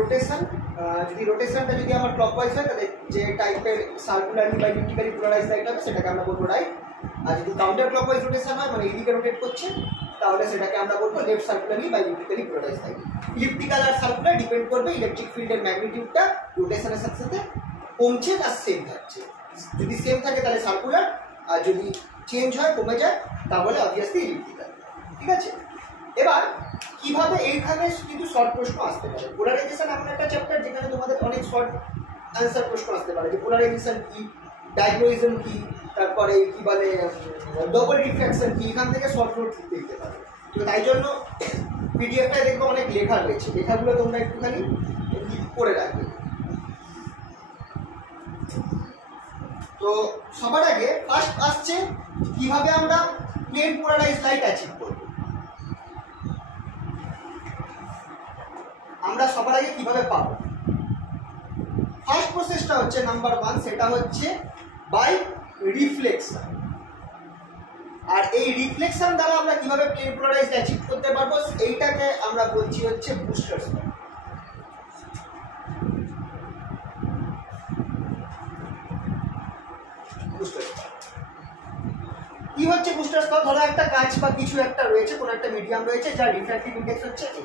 Rotation, যদি রোটেশনটা যদি আমার ক্লকওয়াইজ হয় তাহলে যে টাইপের সার্কুলারলি বা ইলিপ্টিক্যালি পোলারাইজড লাইট হবে সেটাকে আমরা বলবো রাইট। আর যদি কাউন্টার ক্লকওয়াইজ রোটেশন হয় মানে এইদিকে রোটেট করছে তাহলে সেটাকে আমরা বলবো লেফট সার্কুলারলি বা ইলিপ্টিক্যালি পোলারাইজড লাইট। ইলিপ্টিক্যাল আর সার্কুলার ডিপেন্ড করবে ইলেকট্রিক ফিল্ডের ম্যাগনিটিউডটা রোটেশনের সাথে সাথে কমছে না সেম থাকছে। যদি সেম থাকে তাহলে সার্কুলার, আর যদি চেঞ্জ হয় কমে যায় তাহলে অবভিয়াসলি ইলিপ্টিক্যাল। ঠিক আছে, এবার কিভাবে এইখানে কিন্তু শর্ট প্রশ্ন আসতে পারে। পোলারাইজেশন এমন একটা চ্যাপ্টার যেখানে তোমাদের অনেক শর্ট অ্যান্সার প্রশ্ন আসতে পারে যে পোলারাইজেশন কি, ডাইক্রোইজম কি, তারপরে কি বলে ডবল রিফ্র্যাকশন কি, এখান থেকে শর্ট নোট লিখতে দিতে পারে। তো তাই জন্য পিডিএফটায় দেখবো অনেক লেখা রয়েছে, লেখাগুলো তোমরা একটুখানি করে রাখবে। তো সবার আগে ফার্স্ট আসছে কিভাবে আমরা প্লেন পোলারাইজড লাইট অ্যাচিভ করব। আমরা সবার আগে কিভাবে পাবো, ফার্স্ট প্রসেসটা হচ্ছে নাম্বার 1, সেটা হচ্ছে বাই রিফ্লেকশন। আর এই রিফ্লেকশন দ্বারা আমরা কিভাবে প্লেন পোলারাইজড অ্যাচিভ করতে পারবো এইটাকে আমরা বলছি হচ্ছে বুস্টার স্পট। কি হচ্ছে বুস্টার স্পট? ধরো একটা কাঁচ বা কিছু একটা রয়েছে, কোনো একটা মিডিয়াম রয়েছে যার রিফ্র্যাক্টিভ ইন্ডেক্স হচ্ছে A,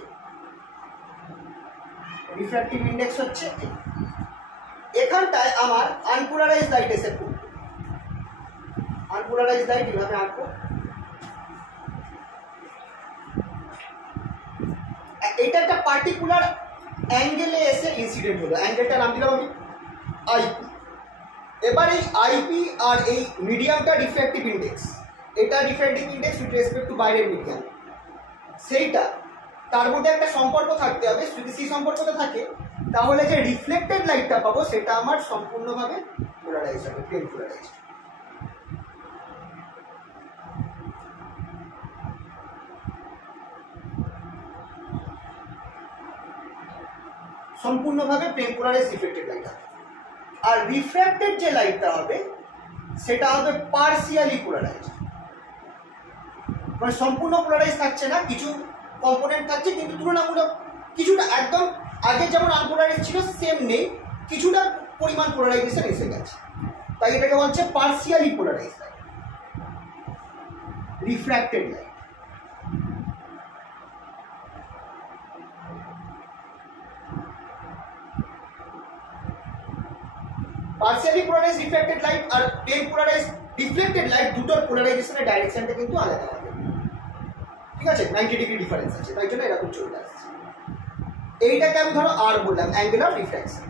রিফ্র্যাক্টিভ ইন্ডেক্স হচ্ছে A। এখানটায় আমার আনপোলারাইজড লাইট এসে পড়বে। আনপোলারাইজড লাইট এভাবে আঁকবো, এটা একটা পার্টিকুলার অ্যাঙ্গেলে এসে ইনসিডেন্ট হলো, অ্যাঙ্গেলটার নাম দিলাম আমি আইপি। এবার এই আইপি আর এই মিডিয়ামটা রিফ্র্যাক্টিভ ইন্ডেক্স, এটা refractive index with respect two বাইরের মিডিয়াম, সেইটা তার মধ্যে একটা সম্পর্ক থাকতে হবে। যদি সেই সম্পর্কটা থাকে তাহলে যে রিফ্লেক্টেড লাইটটা পাবো সেটা আমার সম্পূর্ণভাবে পোলারাইজড হবে, প্লেন পোলারাইজড। সম্পূর্ণভাবে প্লেন পোলারাইজড রিফ্লেক্টেড লাইট হবে। আর রিফ্র্যাক্টেড যে লাইটটা হবে সেটা হবে পার্সিয়ালি পোলারাইজড, মানে সম্পূর্ণ পোলারাইজ থাকছে না, কিছু কম্পোনেন্ট থাকছে কিন্তু তুলনামূলক কিছুটা একদম আগে যেমন আনপোলারাইজ ছিল সেম নেই, কিছুটা পরিমাণ পোলারাইজেশন এসে গেছে, তাই এটাকে বলছে partially polarise light, refracted light. Partially polarise refracted light আর প্লেন পোলারাইজ রিফ্লেক্টেড লাইট দুটোর পোলারাইজেশনের ডাইরেকশনটা কিন্তু আলাদা হবে। ঠিক আছে, 90 ডিগ্রি ডিফারেন্স আছে, তাই জন্য এরকম চলে আসছে। এইটাকে আমি ধরো আর বললাম অ্যাঙ্গেল অফ রিফ্র্যাকশন।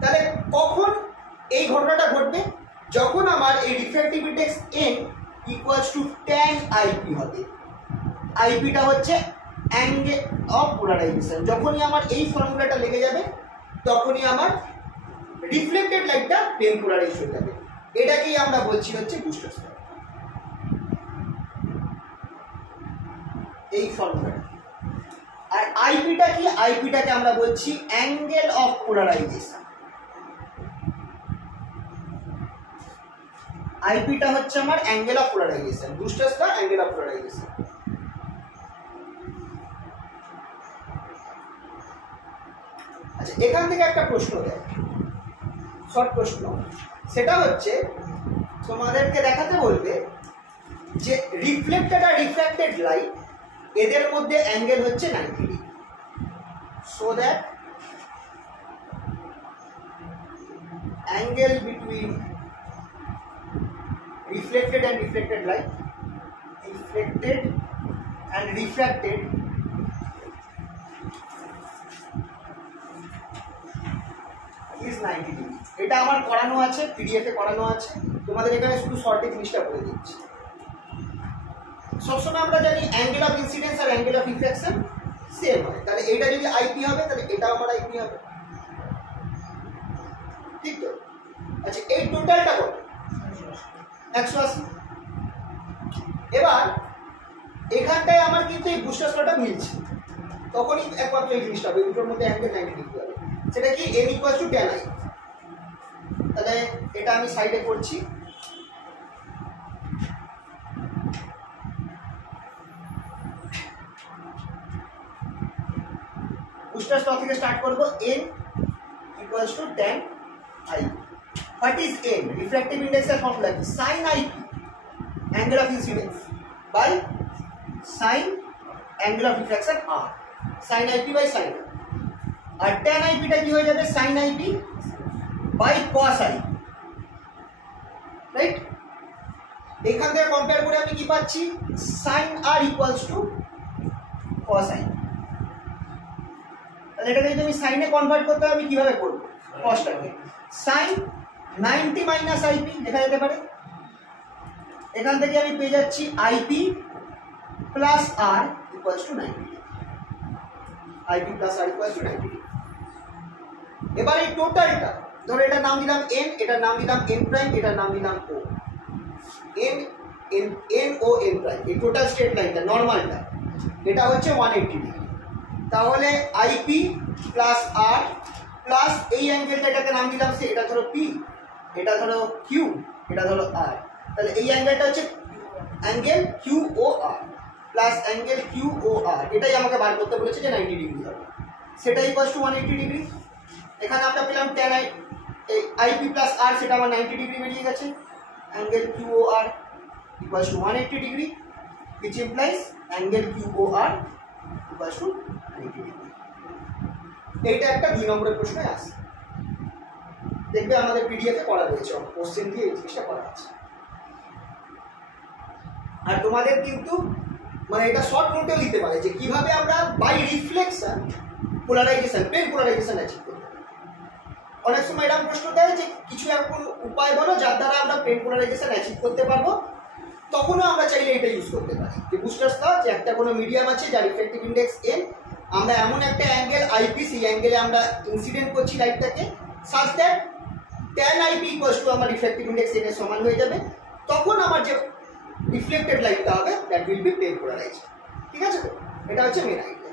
তাহলে কখন এই ঘটনাটা ঘটবে? যখন আমার এই refractive index n equals to tan IP হবে। আইপিটা হচ্ছে অ্যাঙ্গেল অফ পোলারাইজেশন। যখনই আমার এই ফর্মুলাটা লেগে যাবে তখনই আমার রিফ্লেক্টেড লাইটটা প্লেন পোলারাইজ হয়ে যাবে। এটাকেই আমরা বলছি হচ্ছে বুস্টার স্পট, এই ফর্মুলাটা। আর আইপিটা কি? আইপিটাকে আমরা বলছি অ্যাঙ্গেল অফ পোলারাইজেশন। আইপিটা হচ্ছে আমার angle of polarisation, booster spot angle of polarisation. আচ্ছা, এখান থেকে একটা প্রশ্ন দেয়, শর্ট প্রশ্ন, সেটা হচ্ছে তোমাদেরকে দেখাতে বলবে যে রিফ্লেক্টেড আর রিফ্র্যাক্টেড লাইট এদের মধ্যে অ্যাঙ্গেল হচ্ছে 90 degree. So that angle between reflected and reflected light, reflected and refracted is 90 degree. এটা আমার করানো আছে, পিডিএফ এ করানো আছে, তোমাদের এখানে শুধু শর্টে জিনিসটা বলে দিচ্ছি। সবসময় আমরা জানি অ্যাঙ্গেল অফ ইনসিডেন্স আর অ্যাঙ্গেল অফ রিফ্লেকশন সেম হয়, তাহলে এটা যদি আইপি হবে তাহলে এটাও আমার আইপি হবে, ঠিক তো? আচ্ছা, এই টোটালটা কত? 180। এবার এখানটায় আমার কিন্তু এই বুস্টার স্লটটা মিলছে, তখনই একমাত্র এই জিনিসটা হবে, দুটোর মধ্যে অ্যাঙ্গেল 90 ডিগ্রি হবে। সেটা কি? n equal to tan i। তাহলে এটা আমি সাইডে করছি। বুস্টার বুস্টার্স ল থেকে স্টার্ট করব n equals to tan i। What is n? Refractive ইন্ডেক্সের ফর্মুলা কি? sin ip angle of incidence by sin angle of refraction r, sin ip by sin r। আর tan ip টা কি হয়ে যাবে? sin ip by cos i, right? এখান থেকে compare করে আমি কি পাচ্ছি? sin r equals to cos i। তাহলে এটাকে যদি আমি সাইনে কনভার্ট করতে হবে আমি কিভাবে করব? cosটাকে sin 90 মাইনাস ip লেখা যেতে পারে। এখান থেকে আমি পেয়ে যাচ্ছি ip plus r equals two 90, ip plus r equals two 90। এবার এই টোটালটা ধরো এটার নাম দিলাম n, এটার নাম দিলাম n প্রাইম, এটার নাম দিলাম o, n n n o n prime. এই টোটাল স্ট্রেট লাইনটা নরমালটা এটা হচ্ছে 180 ডিগ্রি। তাহলে ip প্লাস r প্লাস এই অ্যাঙ্গেলটা এটাকে নাম দিলাম সে, এটা ধরো p, এটা ধরো q, এটা ধরো r। তাহলে এই অ্যাঙ্গেলটা হচ্ছে angle q o r plus angle q o r, এটাই আমাকে বার করতে বলেছে যে 90 ডিগ্রি হবে, সেটা ইকুয়ালস টু 180 ডিগ্রি। এখানে আমরা পেলাম tan ip প্লাস r, সেটা আমার 90 ডিগ্রি বেরিয়ে গেছে। Angle q o r equals two 180 degree, which implies angle q o r equals two 90 degree. এইটা একটা 2 নম্বরের প্রশ্নে আসে, দেখবে আমাদের পিডিএফ এ করা রয়েছে, কোশ্চেন দিয়ে এই জিনিসটা করা আছে। আর তোমাদের কিন্তু মানে এটা শর্ট নোটেও দিতে পারে যে কিভাবে আমরা by reflection polarisation, plane polarisation achieve করতে পারি। অনেক সময় এরকম প্রশ্ন দেয় যে কিছু এরকম উপায় বলো যার দ্বারা আমরা প্লেন পোলারাইজেশন অ্যাচিভ করতে পারবো, তখনও আমরা চাইলে এটা ইউজ করতে পারি যে বুস্টার্স ল, যে একটা কোনো মিডিয়াম আছে যার রিফ্র্যাক্টিভ ইন্ডেক্স n, আমরা এমন একটা অ্যাঙ্গেল ip, সেই অ্যাঙ্গেলে আমরা ইনসিডেন্ট করছি লাইটটাকে such that tan ip equals to আমার রিফ্র্যাক্টিভ ইন্ডেক্স n এর সমান হয়ে যাবে, তখন আমার যে রিফ্লেক্টেড লাইটটা হবে that will be plane polarised. ঠিক আছে? তো এটা হচ্ছে মেন আইডিয়া।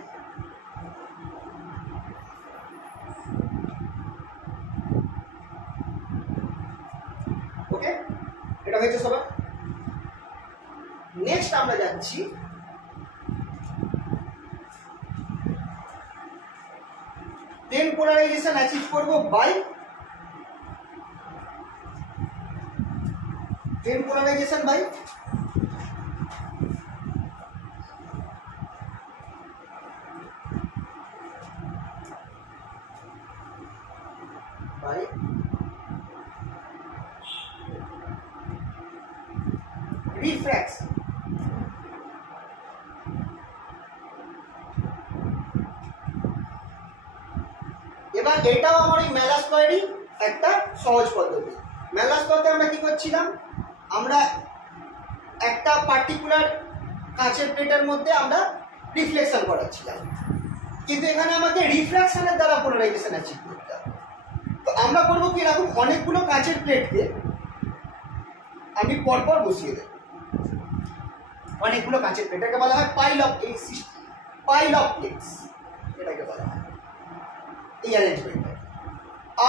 ওকে, এটা হয়েছে সবার। নেক্সট আমরা যাচ্ছি প্লেন পোলারাইজেশন অ্যাচিভ করব by plane polarisation by refraction. এবার এটাও আমার এই ম্যালাস লয়েরই একটা সহজ পদ্ধতি। ম্যালাস লতে আমরা কি করছিলাম? আমরা একটা পার্টিকুলার কাঁচের প্লেটের মধ্যে আমরা রিফ্লেকশন করাচ্ছিলাম, কিন্তু এখানে আমাকে রিফ্র্যাকশনের দ্বারা পোলারাইজেশন অ্যাচিভ করতে হবে। তো আমরা করবো কি, এরকম অনেকগুলো কাঁচের প্লেটকে আমি পরপর বসিয়ে দেব। অনেকগুলো কাঁচের প্লেট, এটাকে বলা হয় পাইল অফ প্লেটস, এটাকে বলা হয় এই অ্যারেঞ্জমেন্ট।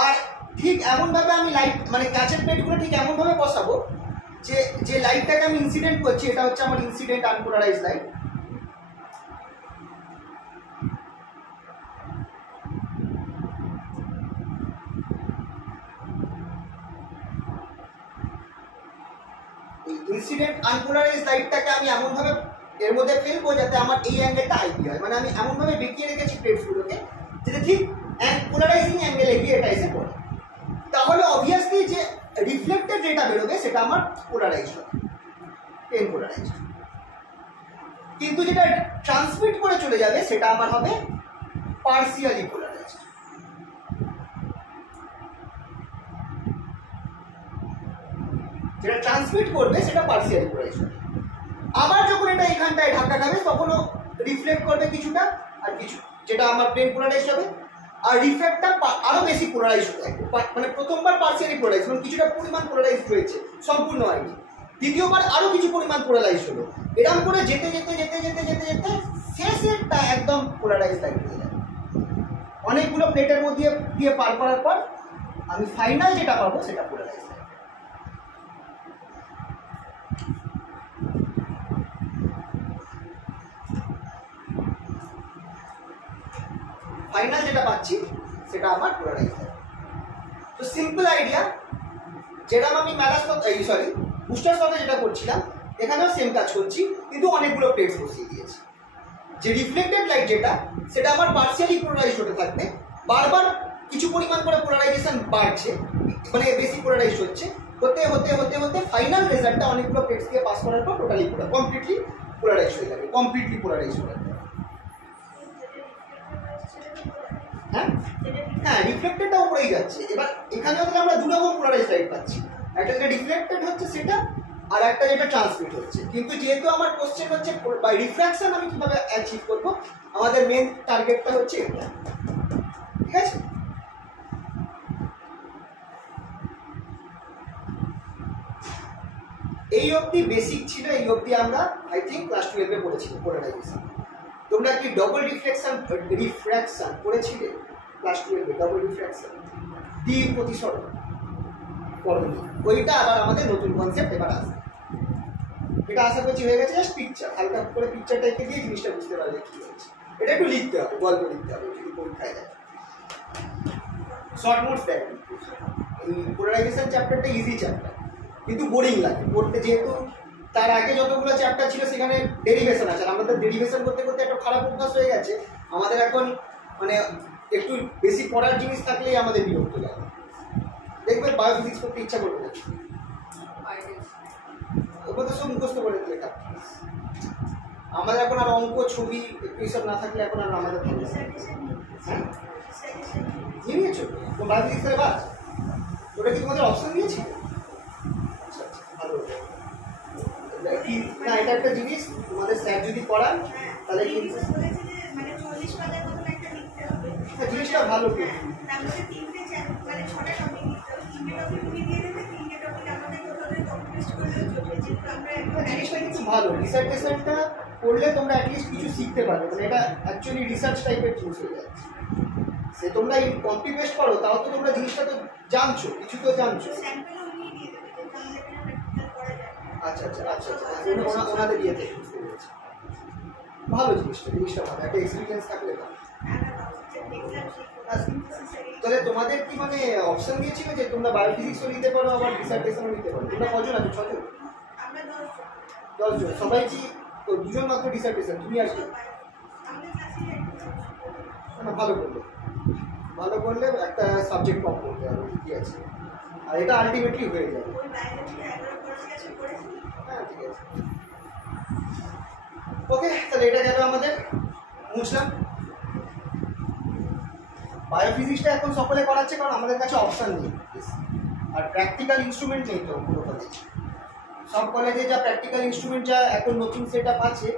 আর ঠিক এমনভাবে আমি লাইট মানে কাঁচের প্লেটগুলো ঠিক এমনভাবে বসাবো যে যে লাইটটাকে আমি ইনসিডেন্ট করছি এটা হচ্ছে আমার incident unpolarise light. Incident unpolarise লাইটটাকে আমি এমনভাবে এর মধ্যে ফেলবো যাতে আমার এই অ্যাঙ্গেলটা আইপি হয়, মানে আমি এমনভাবে বেঁকিয়ে রেখেছি প্লেটসগুলোকে যাতে ঠিক পোলারাইজিং অ্যাঙ্গেলে গিয়ে এটা এসে পড়ে। তাহলে অবভিয়াসলি যে রিফ্লেক্টেড যেটা বেরোবে সেটা আমার পোলারাইজড হবে, প্লেন পোলারাইজড। কিন্তু যেটা ট্রান্সমিট করে চলে যাবে সেটা আমার হবে পার্সিয়ালি পোলারাইজড। যেটা ট্রান্সমিট করবে সেটা পার্সিয়ালি পোলারাইজড। আবার যখন এটা এখানটায় ধাক্কা খাবে তখনও রিফ্লেক্ট করবে কিছুটা আর কিছু, যেটা আমার প্লেন পোলারাইজড হবে। আর রিফ্লেক্টটা আরো বেশি পোলারাইজড থাকবে, মানে প্রথমবার পার্সিয়ালি পোলারাইজড মানে কিছুটা পরিমাণ পোলারাইজড হয়েছে, সম্পূর্ণ হয়নি। দ্বিতীয়বার আরো কিছু পরিমাণ পোলারাইজড হলো, এরকম করে যেতে যেতে যেতে যেতে যেতে যেতে শেষেরটা একদম পোলারাইজড লাইট হয়ে যাবে। অনেকগুলো প্লেটের মধ্যে দিয়ে পার করার পর আমি ফাইনাল যেটা পাবো সেটা পোলারাইজড। ফাইনাল যেটা পাচ্ছি সেটা আমার পোলারাইজার। তো সিম্পল আইডিয়া, যেরকম আমি বুস্টার স্তরে যেটা করছিলাম এখানেও সেম কাজ করছি, কিন্তু অনেকগুলো প্লেটস বসিয়ে দিয়েছি। যে রিফ্লেক্টেড লাইট যেটা সেটা আমার পার্সিয়ালি পোলারাইজড হতে থাকবে, বারবার কিছু পরিমাণ করে পোলারাইজেশন বাড়ছে, মানে বেশি পোলারাইজড হচ্ছে, হতে হতে হতে হতে ফাইনাল রেজাল্টটা অনেকগুলো প্লেটস দিয়ে পাস করার পর টোটালি কমপ্লিটলি পোলারাইজড হয়ে যাবে, কমপ্লিটলি পোলারাইজড হয়ে যাবে। হ্যাঁ হ্যাঁ, রিফ্লেক্টেডটা উপরেই যাচ্ছে। এবার এখানেও তাহলে আমরা দুরকম পোলারাইজড লাইট পাচ্ছি, একটা যেটা রিফ্লেক্টেড হচ্ছে সেটা, আর একটা যেটা ট্রান্সমিট হচ্ছে। কিন্তু যেহেতু আমার কোশ্চেন হচ্ছে বাই রিফ্র্যাকশন আমি কিভাবে অ্যাচিভ করব, আমাদের মেন টার্গেটটা হচ্ছে এটা। ঠিক আছে, এই অবধি বেসিক ছিল, এই অবধি আমরা আই থিঙ্ক ক্লাস 12 এ পড়েছি পোলারাইজেশন। তোমরা কি ডবল রিফ্র্যাকশন পড়েছিলে ক্লাস 12 এ? ডবল রিফ্র্যাকশন, দ্বি প্রতিসরণ পড়নি, ওইটা আবার আমাদের নতুন কনসেপ্ট এবার আসবে। এটা আশা করছি হয়ে গেছে। জাস্ট পিকচার, হালকা করে পিকচারটা এঁকে দিয়ে জিনিসটা বুঝতে পারলে কি হচ্ছে। এটা একটু লিখতে হবে, গল্প লিখতে হবে যদি পরীক্ষায় যায়। শর্ট নোটস দেয়। এই পোলারাইজেশন চ্যাপ্টারটা ইজি চ্যাপ্টার, কিন্তু বোরিং লাগে পড়তে, যেহেতু তার আগে যতগুলো চ্যাপ্টার ছিল সেখানে ডেরিভেশন আছে। আর আমাদের ডেরিভেশন করতে করতে একটা খারাপ অভ্যাস হয়ে গেছে। আমাদের এখন মানে একটু বেশি পড়ার জিনিস থাকলেই আমাদের বিরক্ত লাগে। দেখবে বায়োফিজিক্স করতে ইচ্ছা করবে না, ওগুলো তো সব মুখস্থ করে লেখা। আমাদের এখন আর অঙ্ক ছবি এইসব না থাকলে এখন আর আমাদের ভালো হ্যাঁ নিয়েছো তো বায়োফিজিক্সের বাদ, ওটা কি তোমাদের অপশন দিয়েছি? আচ্ছা আচ্ছা, ভালো। না, এটা একটা জিনিস তোমাদের স্যার যদি পড়ান তাহলে কিন্তু জিনিসটা ভালো। জিনিসটা কিন্তু ভালো, রিসার্চেশনটা করলে তোমরা অ্যাটলিস্ট কিছু শিখতে পারবে। মানে এটা অ্যাকচুয়ালি রিসার্চ টাইপের জিনিস হয়ে যাচ্ছে। সে তোমরা কপি পেস্ট করো, তাও তো তোমরা জিনিসটা তো জানছো, কিছু তো জানছো। আচ্ছা আচ্ছা আচ্ছা আচ্ছা, ওনাদের ইয়েতে বুঝতে পেরেছি। ভালো জিনিসটা ভালো, একটা এক্সপিরিয়েন্স থাকলে ভালো। তাহলে তোমাদের কি মানে অপশন দিয়েছিল যে তোমরা বায়োফিজিক্সও নিতে পারো আবার ডিসার্টেশনও নিতে পারো? তোমরা কজন আছো? 6 জন? 10 জন। সবাই কি দুজন মাত্র ডিসার্টেশন? তুমি আর কি? না, ভালো করলে একটা সাবজেক্ট কম করতে হবে, ঠিক আছে। আর এটা আলটিমেটলি হয়ে যাবে। হ্যাঁ ঠিক আছে, ওকে। তাহলে এটা গেল আমাদের, বুঝলাম। বায়োফিজিক্সটা এখন সকলে করাচ্ছে কারণ আমাদের কাছে অপশন নেই, আর প্র্যাকটিক্যাল ইনস্ট্রুমেন্ট নেই তো পুরো কলেজে। সব কলেজে যা প্র্যাকটিক্যাল ইনস্ট্রুমেন্ট যা এখন নতুন সেটআপ আছে,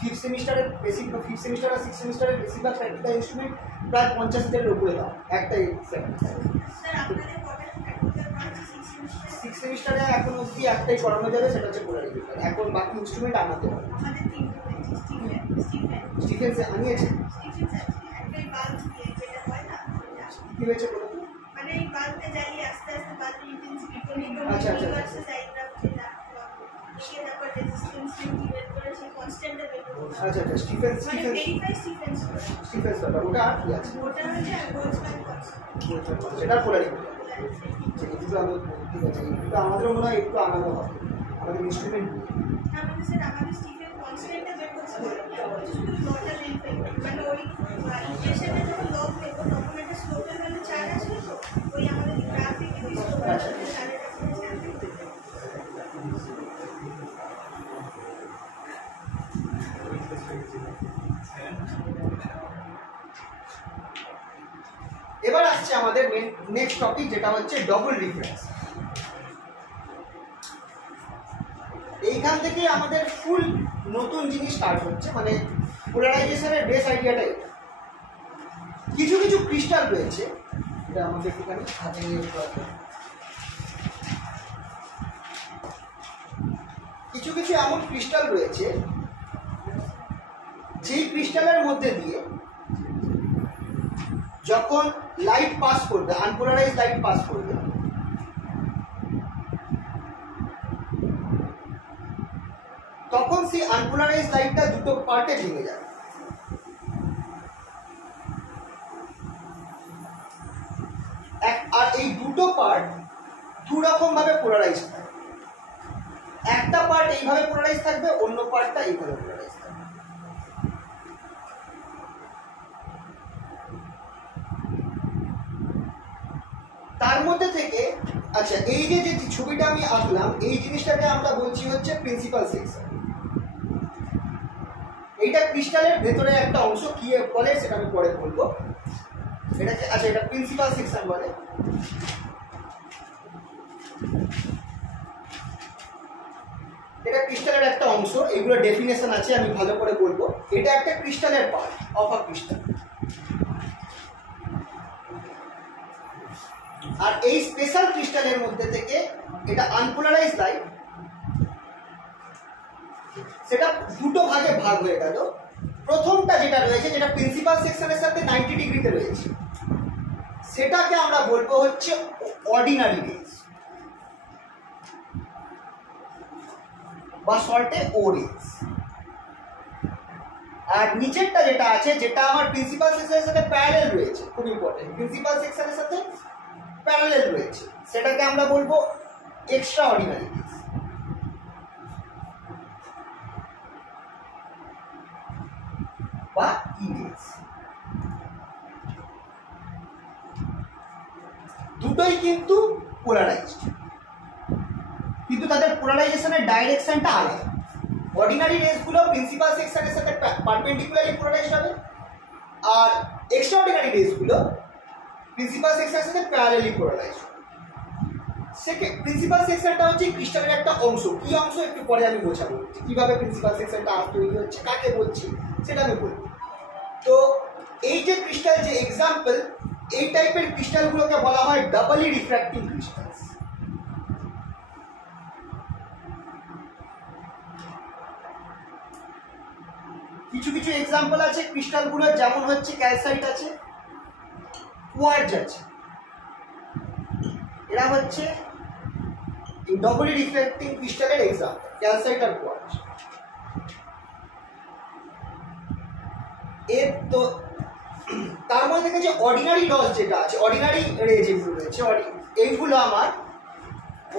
5th সেমিস্টারের বেসিক, 5th সেমিস্টার আর 6th সেমিস্টারের বেশিরভাগ প্র্যাকটিক্যাল ইনস্ট্রুমেন্ট প্রায় 50,000-এর উপরে দাও একটাই সেমিস্টার। 6th সেমিস্টারে এখন অবধি একটাই করানো যাবে, সেটা হচ্ছে পোলারাইজেশন। এখন বাকি ইনস্ট্রুমেন্ট আনাতে হবে। স্টিফেন্স আনিয়েছে? কি হয়েছে বলো তো? মানে এই বাল্বটা জ্বালিয়ে আস্তে আস্তে বাল্বের ইন্টেন্সিটি কমে কমে আচ্ছা আচ্ছা ইউনিভার্সাল ডায়াগ্রাম যেটা সে তারপর রেজিস্ট্যান্স বের করে সেই কনস্ট্যান্টটা বের করে। আচ্ছা আচ্ছা, স্টিফেন্স ওটা আর কি আছে? ওটা হচ্ছে বোলজম্যান কনস্ট্যান্ট, সেটা পোলারাইজেশন। ঠিক আছে, এটা আমাদেরও মনে হয় একটু আলাদা হবে আমাদের ইনস্ট্রুমেন্ট। আমাদের স্যার আমাদের স্টিফেন কনস্ট্যান্টটা বের করতে হবে, শুধু লটার ইনফেক্ট মানে ওই ইকুয়েশনে যখন লগ দেব তখন একটা স্লোপের ভ্যালু 4 আসবে, তো ওই আমাদের গ্রাফিকে ওই স্লোপের ভ্যালু 4 এর কাছে আসবে। এবার আসছে আমাদের নেক্সট টপিক, যেটা হচ্ছে ডবল রিফারেন্স। এইখান থেকে আমাদের ফুল নতুন জিনিস স্টার্ট হচ্ছে। মানে পোলারাইজেশনের বেস আইডিয়াটাই, কিছু কিছু ক্রিস্টাল রয়েছে, এটা আমাদের একটুখানি হাতে নিয়ে কিছু কিছু এমন ক্রিস্টাল রয়েছে যেই ক্রিস্টালের মধ্যে দিয়ে যখন লাইট পাস করবে, আনপোলারাইজ লাইট পাস করবে, তখন সেই আনপোলারাইজ লাইটটা দুটো পার্টে ভেঙে যাবে। দু রকম ভাবে পোলারাইজ থাকে, একটা পার্ট এইভাবে পোলারাইজ থাকবে, অন্য পার্টটা এইভাবে পোলারাইজ থাকবে। তার মধ্যে থেকে আচ্ছা এই যে ছবিটা আমি আঁকলাম এই জিনিসটাকে আমরা বলছি হচ্ছে প্রিন্সিপাল সেকশন। এইটা ক্রিস্টালের ভেতরে একটা অংশ, কি বলে সেটা আমি পরে বলবো। এটাকে আচ্ছা এটা প্রিন্সিপাল সেকশন বলে। এটা ক্রিস্টালের একটা অংশ, এগুলো ডেফিনেশন আছে আমি ভালো করে বলবো। এটা একটা ক্রিস্টালের পার্ট অফ আ ক্রিস্টাল। আর এই স্পেশাল ক্রিস্টালের মধ্যে থেকে এটা আনপোলারাইজ লাইট, সেটা দুটো ভাগে ভাগ হয়ে গেল। প্রথমটা যেটা রয়েছে, যেটা প্রিন্সিপাল সেকশনের সাথে 90 ডিগ্রিতে রয়েছে, সেটাকে আমরা বলবো হচ্ছে অর্ডিনারি রেজ বা শর্টে ও রেজ। আর নিচেরটা যেটা আছে, যেটা আমার প্রিন্সিপাল সেকশনের সাথে প্যারালাল রয়েছে, খুব ইম্পর্টেন্ট, প্রিন্সিপাল সেকশনের সাথে প্যারালাল রয়েছে, সেটাকে আমরা বলবো এক্সট্রা অর্ডিনারি রেজ বা ইরেজ। দুটোই কিন্তু পোলারাইজড, কিন্তু তাদের পোলারাইজেশনের ডাইরেকশনটা আলাদা। অর্ডিনারি রেজগুলো প্রিন্সিপাল সেকশনের সাথে পারপেন্ডিকুলারলি পোলারাইজড হবে, আর এক্সট্রা অর্ডিনারি রেজগুলো প্রিন্সিপাল সেকশনের সাথে প্যারালালি পোলারাইজড। সেকেন্ড প্রিন্সিপাল সেকশনটা হচ্ছে ক্রিস্টালের একটা অংশ, কি অংশ একটু পরে আমি বোঝাবো, কিভাবে প্রিন্সিপাল সেকশনটা তৈরি হচ্ছে, কাকে বলছি সেটা আমি বলবো। তো এই যে ক্রিস্টাল, যে এক্সাম্পল, এই টাইপের ক্রিস্টালগুলোকে বলা হয় ডাবলি রিফ্র্যাক্টিং ক্রিস্টালস। কিছু কিছু এক্সাম্পল আছে ক্রিস্টালগুলোর, যেমন হচ্ছে ক্যালসাইট আছে, কোয়ার্টজ আছে, এরা হচ্ছে ডাবলি রিফ্র্যাক্টিং ক্রিস্টালের এক্সাম্পল, ক্যালসাইট আর কোয়ার্টজ। এর তো তার মধ্যে থেকে যে অর্ডিনারি লস যেটা আছে, অর্ডিনারি রে যেগুলো রয়েছে, এইগুলো আমার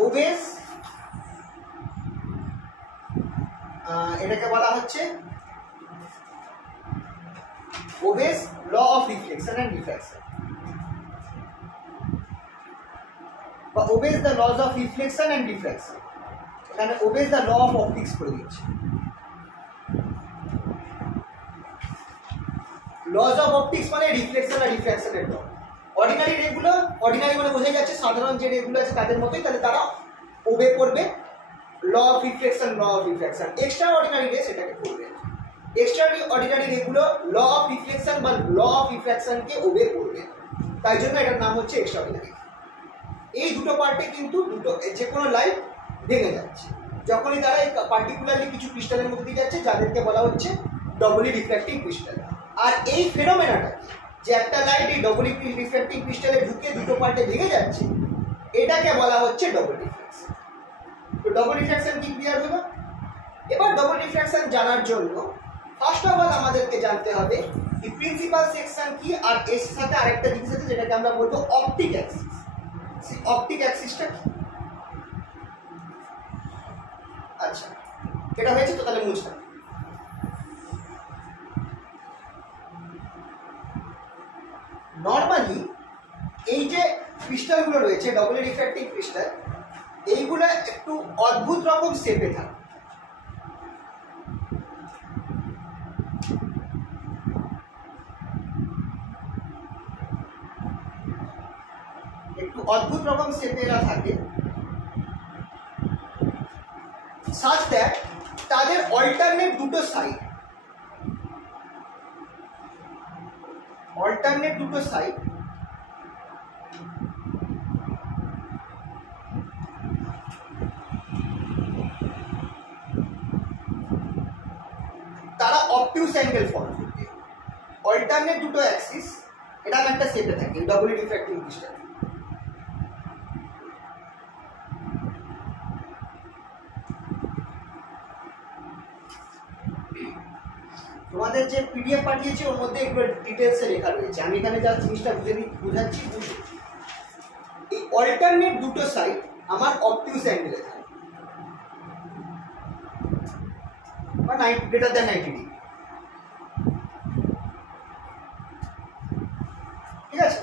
ওবেস, এটাকে বলা হচ্ছে obeys law of reflection and diffraction, বা obeys the laws of reflection and diffraction. এখানে obeys the law of optics করে দিচ্ছি। লস অফ অপটিক্স মানে রিফ্লেকশন আর রিফ্র্যাকশনের ল। অর্ডিনারি রেগুলো, অর্ডিনারি মানে বোঝা যাচ্ছে সাধারণ যে রেগুলো আছে তাদের মতোই, তাহলে তারা ওবে করবে law of reflection, law of refraction. Extraordinary ray সেটাকে করবে, এক্সট্রা অর্ডিনারি রেগুলো ল অফ রিফ্লেকশন বা ল অফ রিফ্র্যাকশনকে ওবে করবে, তাই জন্য এটার নাম হচ্ছে এক্সট্রা অর্ডিনারি। এই দুটো পার্টে কিন্তু দুটো যে কোনো লাইট ভেঙে যাচ্ছে যখনই তারা এই পার্টিকুলারলি কিছু ক্রিস্টালের মধ্যে দিয়ে যাচ্ছে, যাদেরকে বলা হচ্ছে ডবলি রিফ্র্যাক্টিং ক্রিস্টাল। আর এই ফেনোমেনাটা, যে একটা লাইট এই ডবলি রিফ্র্যাক্টিং ক্রিস্টালে ঢুকে দুটো পার্টে ভেঙে যাচ্ছে, এটাকে বলা হচ্ছে ডবল রিফ্র্যাকশন। তো ডবল রিফ্র্যাকশন কি ক্লিয়ার হলো? এবার ডবল রিফ্র্যাকশন জানার জন্য ফার্স্ট অফ অল আমাদেরকে জানতে হবে কি প্রিন্সিপাল সেকশন কি, আর এর সাথে আরেকটা জিনিস আছে যেটাকে আমরা বলবো অপটিক অ্যাক্সিস। সেই অপটিক অ্যাক্সিসটা কি? আচ্ছা, এটা হয়েছে তো, তাহলে মুছলাম। নর্মালি এই যে ক্রিস্টালগুলো রয়েছে ডবলি রিফ্র্যাক্টিং ক্রিস্টাল, এইগুলো একটু অদ্ভুত রকম শেপে থাকে। একটু অদ্ভুত রকম শেপে এরা থাকে, such that তাদের অল্টারনেট দুটো সাইড, তারা অবটিউস অ্যাঙ্গেল ফর্ম করবে। অল্টারনেট দুটো অ্যাক্সিস এটা একটা শেপে থাকে ডবলি রিফ্র্যাক্টিং ক্রিস্টাল। তোমাদের যে পিডিএফ পাঠিয়েছি ওর মধ্যে এগুলো ডিটেলসে লেখা রয়েছে, আমি এখানে যা জিনিসটা বুঝাচ্ছি বুঝে। এই অল্টারনেট দুটো সাইড আমার অবটিউস অ্যাঙ্গেলে থাকে বা গ্রেটার দ্যান 90 ডিগ্রি। ঠিক আছে,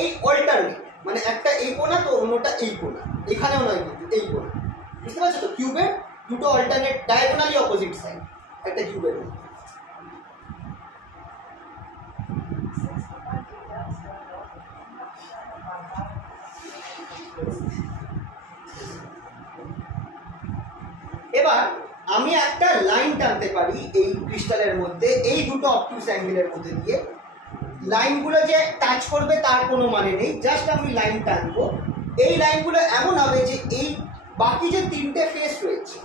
এই অল্টারনেট মানে একটা এই কোণা তো অন্যটা এই কোণা, এখানেও নয় কিন্তু এই কোণা, বুঝতে পারছো তো? কিউবের দুটো অল্টারনেট ডায়াগোনালি অপোজিট সাইড একটা কিউবের মধ্যে। এবার আমি একটা লাইন টানতে পারি এই ক্রিস্টালের মধ্যে, এই দুটো অবটিউস অ্যাঙ্গেলের মধ্যে দিয়ে। লাইনগুলো যে টাচ করবে তার কোনো মানে নেই, জাস্ট আমি লাইন টানবো। এই লাইনগুলো এমন হবে যে এই বাকি যে তিনটে ফেস রয়েছে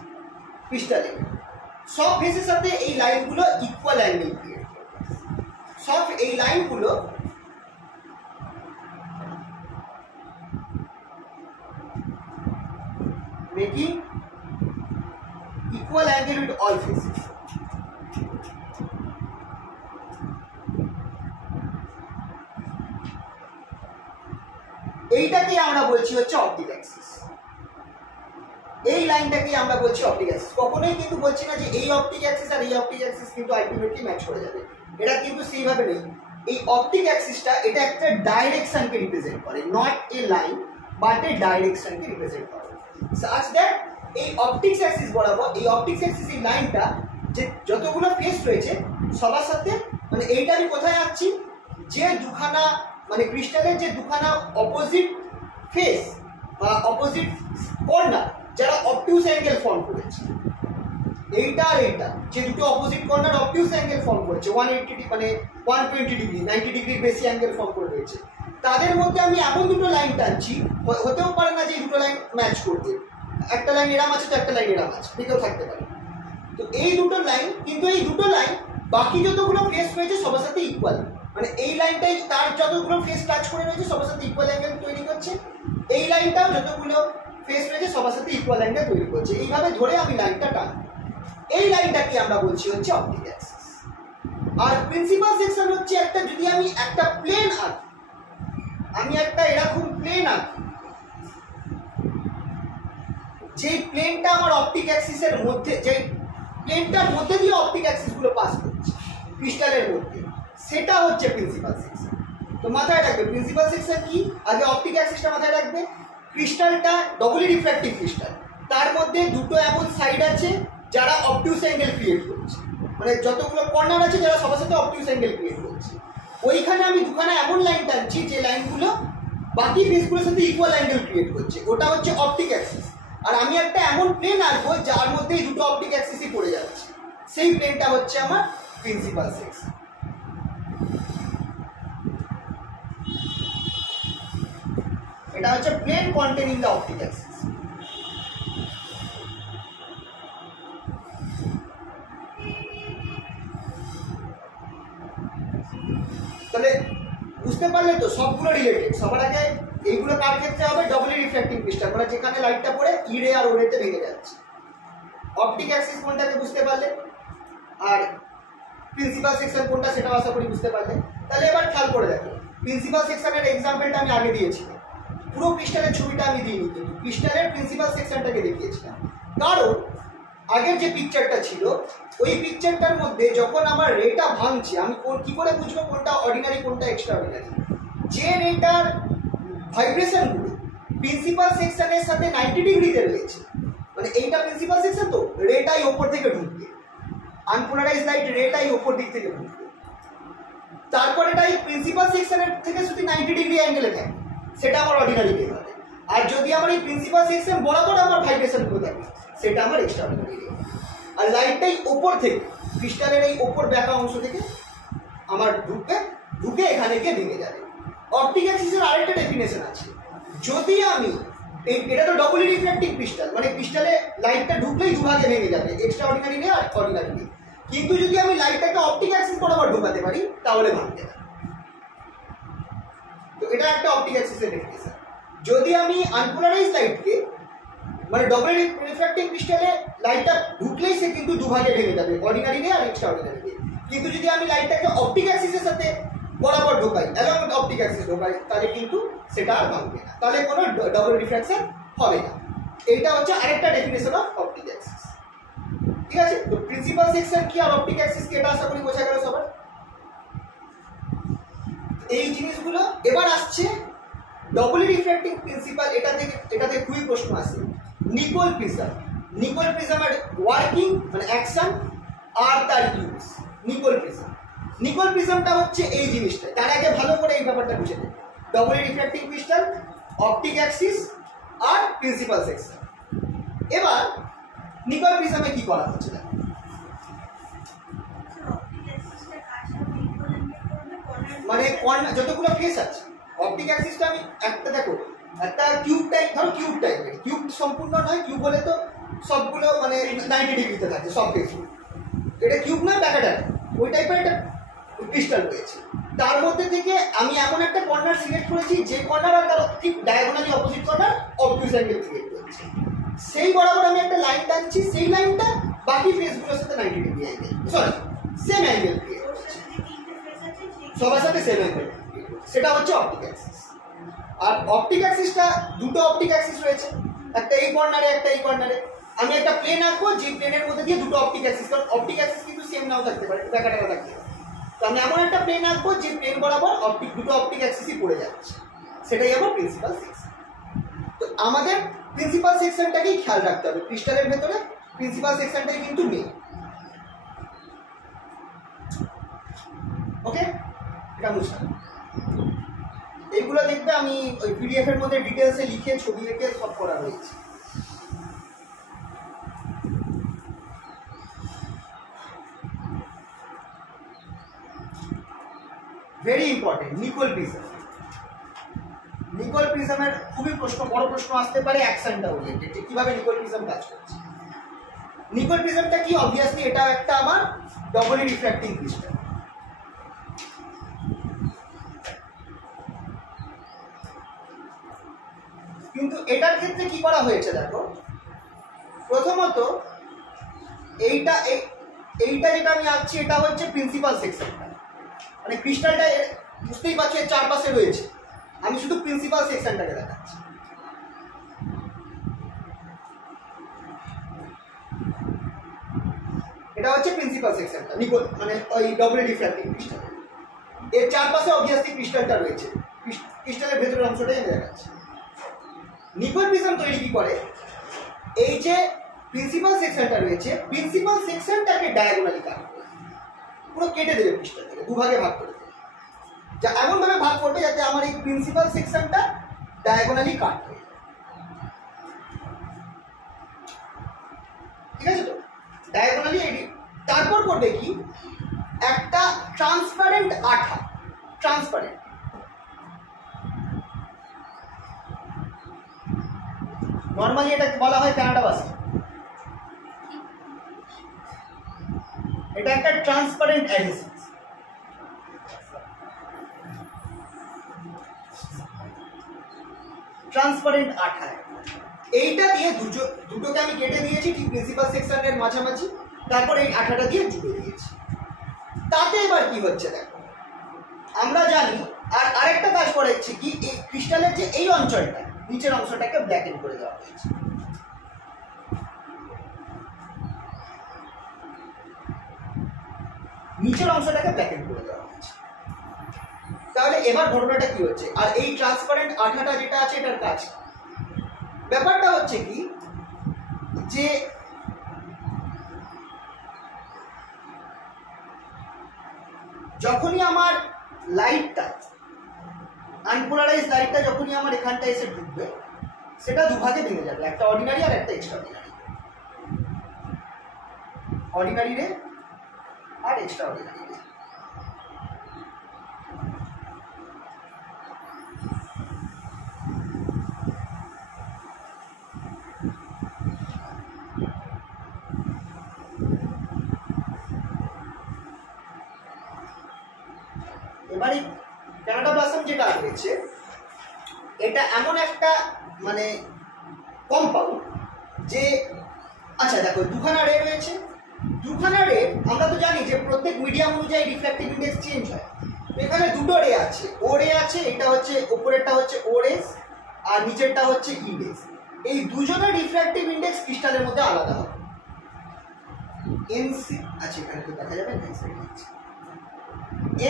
ক্রিস্টালে, সব ফেসের সাথে এই লাইনগুলো ইকুয়াল অ্যাঙ্গেল ক্রিয়েট করবে। সব এই লাইনগুলো making equal angle with all faces. এইটাকে আমরা বলছি হচ্ছে অপটিক অ্যাক্সিস। এই লাইনটাকে আমরা বলছি অপটিক অ্যাক্সিস। কখনোই কিন্তু বলছি না যে এই অপটিক অ্যাক্সিস আর এই অপটিক অ্যাক্সিস কিন্তু আলটিমেটলি ম্যাচ করে যাবে, এটা কিন্তু সেইভাবে নেই। এই অপটিক অ্যাক্সিসটা এটা একটা ডাইরেকশনকে রিপ্রেজেন্ট করে, not a line but a ডাইরেকশনকে রিপ্রেজেন্ট করে। সাচ দ্যাট এই অপটিক্স অ্যাক্সিস বরাবর এই অপটিক্স অ্যাক্সিস এই লাইনটা যে যতগুলো ফেস রয়েছে সবার সাথে, মানে এইটা আমি কোথায় আঁকছি, যে দুখানা মানে ক্রিস্টালের যে দুখানা অপোজিট ফেস বা অপোজিট কর্নার যারা অবটিউস অ্যাঙ্গেল ফর্ম করেছে, এইটা আর এইটা যে দুটো অপোজিট কর্নার অবটিউস অ্যাঙ্গেল ফর্ম করেছে 180 মানে 120 ডিগ্রি 90 ডিগ্রির বেশি অ্যাঙ্গেল ফর্ম করে রয়েছে, তাদের মধ্যে আমি এমন দুটো লাইন টানছি, হতেও পারে না যে এই দুটো লাইন ম্যাচ করবে, একটা লাইন এরাম আছে তো একটা লাইন এরাম আছে, ঠিকও থাকতে পারে। তো এই দুটো লাইন, কিন্তু এই দুটো লাইন বাকি যতগুলো ফেস রয়েছে সবার সাথে ইকুয়াল, মানে এই লাইনটাই তার যতগুলো ফেস টাচ করে রয়েছে সবার সাথে ইকুয়াল অ্যাঙ্গেল তৈরি করছে, এই লাইনটাও যতগুলো ফেস রয়েছে সবার সাথে ইকুয়াল অ্যাঙ্গেল তৈরি করছে। এইভাবে ধরে আমি লাইনটা টানবো, এই লাইনটাকে আমরা বলছি হচ্ছে অপটিক অ্যাক্সিস। আর প্রিন্সিপাল সেকশন হচ্ছে একটা, যদি আমি একটা প্লেন আঁকি, আমি একটা এরকম প্লেন আঁকি, যে প্লেনটা আমার অপটিক অ্যাক্সিসের মধ্যে, যে প্লেনটার মধ্যে দিয়ে অপটিক অ্যাক্সিস গুলো পাস করছে ক্রিস্টালের মধ্যে, সেটা হচ্ছে প্রিন্সিপাল সেকশন। তো মাথায় রাখবে প্রিন্সিপাল সেকশন কি, আগে অপটিক অ্যাক্সিসটা মাথায় রাখবে। ক্রিস্টালটা ডবলি রিফ্র্যাক্টিভ ক্রিস্টাল, তার মধ্যে দুটো এমন সাইড আছে যারা অবটিউস অ্যাঙ্গেল ক্রিয়েট করছে, মানে যতগুলো কর্নার আছে যারা সবার সাথে অবটিউস অ্যাঙ্গেল ক্রিয়েট করছে, ওইখানে আমি দুখানা এমন লাইন টানছি যে লাইনগুলো বাকি ফেসগুলোর সাথে ইকুয়াল অ্যাঙ্গেল ক্রিয়েট করছে, ওটা হচ্ছে অপটিক অ্যাক্সিস। আর আমি একটা এমন প্লেন আঁকবো যার মধ্যে এই দুটো অপটিক অ্যাক্সিসই পড়ে যাচ্ছে, সেই প্লেনটা হচ্ছে আমার প্রিন্সিপাল সেকশন। এটা হচ্ছে plane containing the optic axis. তাহলে বুঝতে পারলে তো সবগুলো রিলেটেড। সবার আগে এইগুলো কার ক্ষেত্রে হবে, ডবলি রিফ্র্যাক্টিং ক্রিস্টাল, মানে যেখানে লাইটটা পড়ে ইরে আর ওরেতে ভেঙে যাচ্ছে। অপটিক অ্যাক্সিস কোনটাকে বুঝতে পারলে, আর প্রিন্সিপাল সেকশন কোনটা সেটাও আশা করি বুঝতে পারলে। তাহলে এবার খেয়াল করে দেখো, প্রিন্সিপাল সেকশনের এক্সাম্পলটা আমি আগে দিয়েছিলাম, পুরো ক্রিস্টালের ছবিটা আমি দিইনি, কিন্তু ক্রিস্টালের প্রিন্সিপাল সেকশনটাকে দেখিয়েছিলাম। কারণ আগের যে পিকচারটা ছিল ওই পিকচারটার মধ্যে যখন আমার রেটা ভাঙছে, আমি কি করে বুঝবো কোনটা অর্ডিনারি কোনটা এক্সট্রা অর্ডিনারি? যে রেটার ভাইব্রেশনগুলো প্রিন্সিপাল সেকশনের সাথে 90 ডিগ্রিতে রয়েছে, মানে এইটা প্রিন্সিপাল সেকশন, তো রেটাই ওপর থেকে ঢুকবে, আনপোলারাইজ লাইট রেটাই ওপর দিক থেকে ঢুকবে, তারপর এটাই প্রিন্সিপাল সেকশনের থেকে শুধু 90 ডিগ্রি অ্যাঙ্গেলে থাকে, সেটা আমার অর্ডিনারি রে হবে। আর যদি আমার এই প্রিন্সিপাল সেকশন বরাবর আমার ভাইব্রেশনগুলো থাকে, সেটা আমার এক্সট্রা অর্ডিনারি রে। আর লাইটটাই ওপর থেকে ক্রিস্টালের এই ওপর ব্যাকা অংশ থেকে আমার ঢুকে এখানে গিয়ে ভেঙে যাবে। অপটিক অ্যাক্সিসের আরেকটা ডেফিনেশন আছে, যদি আমি এটা তো ডবলি রিফ্র্যাক্টিভ ক্রিস্টাল, মানে ক্রিস্টালে লাইটটা ঢুকলেই দুভাগে ভেঙে যাবে, এক্সট্রা অর্ডিনারি রে আর অর্ডিনারি রে। কিন্তু যদি আমি লাইটটাকে অপটিক অ্যাক্সিস বরাবর ঢোকাতে পারি তাহলে ভাঙবে না। তো এটা একটা অপটিক অ্যাক্সিসের ডেফিনেশন। যদি আমি আনপোলারাইজ লাইটকে, মানে ডবল রিফ্র্যাক্টিভ ক্রিস্টালে লাইটটা ঢুকলেই সে কিন্তু দুভাগে ভেঙে যাবে, অর্ডিনারি রে আর এক্সট্রা অর্ডিনারি রে। কিন্তু যদি আমি লাইটটাকে অপটিক অ্যাক্সিসের সাথে বরাবর ঢোকাই অ্যালং অপটিক অ্যাক্সিস ঢোকাই তাহলে কিন্তু সেটা আর ভাঙবে না, তাহলে কোনো ডবল রিফ্র্যাকশন হবে না। এইটা হচ্ছে আরেকটা ডেফিনেশন অফ অপটিক অ্যাক্সিস। ঠিক আছে, তো প্রিন্সিপাল সেকশন কি আর অপটিক অ্যাক্সিস কি এটা আশা করি বোঝা গেল সবার। এই জিনিসগুলো এবার আসছে ডবলি রিফ্র্যাক্টিং প্রিন্সিপাল, এটাতে খুবই প্রশ্ন আসে। নিকোল প্রিজম, নিকোল প্রিজমের ওয়ার্কিং মানে অ্যাকশন আর তার ইউজ। নিকোল প্রিজম, নিকোল প্রিজমটা হচ্ছে এই জিনিসটা, তার আগে ভালো করে এই ব্যাপারটা বুঝে নেবে। Doubly refracting crystal, optic axis আর প্রিন্সিপাল সেকশন। এবার নিকোল প্রিজমে কি করা হচ্ছে দেখো, মানে যতগুলো ফেস আছে অপটিক অ্যাক্সিসটা আমি একটা দেখো একটা কিউব টাইপ, ধরো কিউব টাইপের, কিউব সম্পূর্ণ নয়, কিউব হলে তো সবগুলো মানে 90 ডিগ্রিতে থাকে সব ফেসগুলো, এটা কিউব নয় ব্যাকাটার ওই টাইপের একটা ক্রিস্টাল রয়েছে। তার মধ্যে থেকে আমি এমন একটা কর্নার সিলেক্ট করেছি যে কর্নার আর তার ঠিক diagonally opposite corner obtuse angle create করছে, সেই বরাবর আমি একটা লাইন টানছি, সেই লাইনটা বাকি ফেসগুলোর সাথে 90 degree angle, sorry same angle create করছে, সবার সাথে সেম অ্যাঙ্গেল, সেটা হচ্ছে অপটিক অ্যাক্সিস। আর অপটিক অ্যাক্সিসটা দুটো অপটিক অ্যাক্সিস রয়েছে, একটা এই কর্নারে একটা এই কর্নারে। আমি একটা প্লেন আঁকবো যে প্লেনের মধ্যে দিয়ে দুটো অপটিক অ্যাক্সিস, কারণ অপটিক অ্যাক্সিস কিন্তু সেম নাও থাকতে পারে, ব্যাকাটাকা থাকতে পারে। তো আমি এমন একটা প্লেন আঁকবো যে প্লেন বরাবর দুটো অপটিক অ্যাক্সিসই পড়ে যাচ্ছে, সেটাই আমার প্রিন্সিপাল সেকশন। তো আমাদের প্রিন্সিপাল সেকশনটাকেই খেয়াল রাখতে হবে, ক্রিস্টালের ভেতরে প্রিন্সিপাল সেকশনটাই কিন্তু মেইন। ওকে, এটা বুঝলাম। এইগুলো দেখবে আমি ওই পিডিএফ এর মধ্যে ডিটেলসে লিখে ছবি এঁকে সব করা হয়েছে। Very important Nicol prism. Nicol প্রিজমের খুবই বড় প্রশ্ন আসতে পারে অ্যাকশনটা ওরিয়েন্টেড, যে কিভাবে নিকোল প্রিজম কাজ করছে। নিকোল প্রিজমটা কি, অবভিয়াসলি এটা একটা আমার ডবলি রিফ্র্যাক্টিং ক্রিস্টাল। কিন্তু এটার ক্ষেত্রে কি করা হয়েছে দেখো, প্রথমত এইটা যেটা আমি আঁকছি এটা হচ্ছে প্রিন্সিপাল সেকশনটা, মানে ক্রিস্টালটা বুঝতেই পারছো এর চারপাশে রয়েছে, আমি শুধু প্রিন্সিপাল সেকশনটাকে দেখাচ্ছি। এটা হচ্ছে প্রিন্সিপাল সেকশনটা নিকোল মানে ওই ডবলি রিফ্র্যাক্টিং ক্রিস্টাল, এর চারপাশে অবভিয়াসলি ক্রিস্টালটা রয়েছে, ক্রিস্টালের ভেতরের অংশটাই আমি দেখাচ্ছি। নিকোল প্রিজম তৈরি কি করে, এই যে প্রিন্সিপাল সেকশনটা রয়েছে, প্রিন্সিপাল সেকশনটাকে ডায়াগোনালি কাট করে পুরো কেটে দেবে, ক্রিস্টাল থেকে দুভাগে ভাগ করে দেবে, যা এমন ভাবে ভাগ করবে যাতে আমার এই প্রিন্সিপাল সেকশনটা ডায়াগোনালি কাট হয়ে যায়। ঠিক আছে, তো ডায়াগোনালি তারপর করবে কি, একটা ট্রান্সপারেন্ট আঠা, ট্রান্সপারেন্ট, নর্মালি এটাকে বলা হয় কানাডা বাসা, এটা একটা ট্রান্সপারেন্ট অ্যাডহেসিভ। ট্রান্সপারেন্ট আঠা, এইটা দিয়ে দুটোকে আমি কেটে দিয়েছি ঠিক প্রিন্সিপাল সেকশনের মাঝামাঝি, তারপর এই আঠাটা দিয়ে জুড়ে দিয়েছি। তাতে এবার কি হচ্ছে দেখো, আমরা জানি আর আরেকটা কাজ করেছি কি, এই ক্রিস্টালের যে এই অঞ্চলটা নিচের অংশটাকে ব্ল্যাকেন করে দেওয়া হয়েছে। নিচের অংশটাকে ব্ল্যাকেন করে দেওয়া হয়েছে। তাহলে এবার ঘটনাটা কি হচ্ছে, আর এই ট্রান্সপারেন্ট আঠাটা যেটা আছে এটার কাজ, ব্যাপারটা হচ্ছে কি যে যখনই আমার লাইটটা আনপোলারাইজ লাইটটা যখনই আমার এখানটা এসে ঢুকবে, সেটা দুভাগে ভেঙে যাবে, একটা অর্ডিনারি আর একটা এক্সট্রা অর্ডিনারি, অর্ডিনারি রে আর এক্সট্রা অর্ডিনারি রে। এবারে কানাডা ব্লসম যেটা রয়েছে, এটা এমন একটা মানে কম্পাউন্ড যে, আচ্ছা দেখো দুখানা রে রয়েছে, দুখানা রে আমরা তো জানি যে প্রত্যেক মিডিয়াম অনুযায়ী রিফ্র্যাক্টিভ ইন্ডেক্স চেঞ্জ হয়, এখানে দুটো রে আছে, ও রে আছে, এটা হচ্ছে উপরেরটা হচ্ছে ও রেস আর নিচেরটা হচ্ছে ই রেস। এই দুজনের রিফ্র্যাক্টিভ ইন্ডেক্স ক্রিস্টালের মধ্যে আলাদা হবে। এনসি আচ্ছা এখানে তো দেখা যাবে না,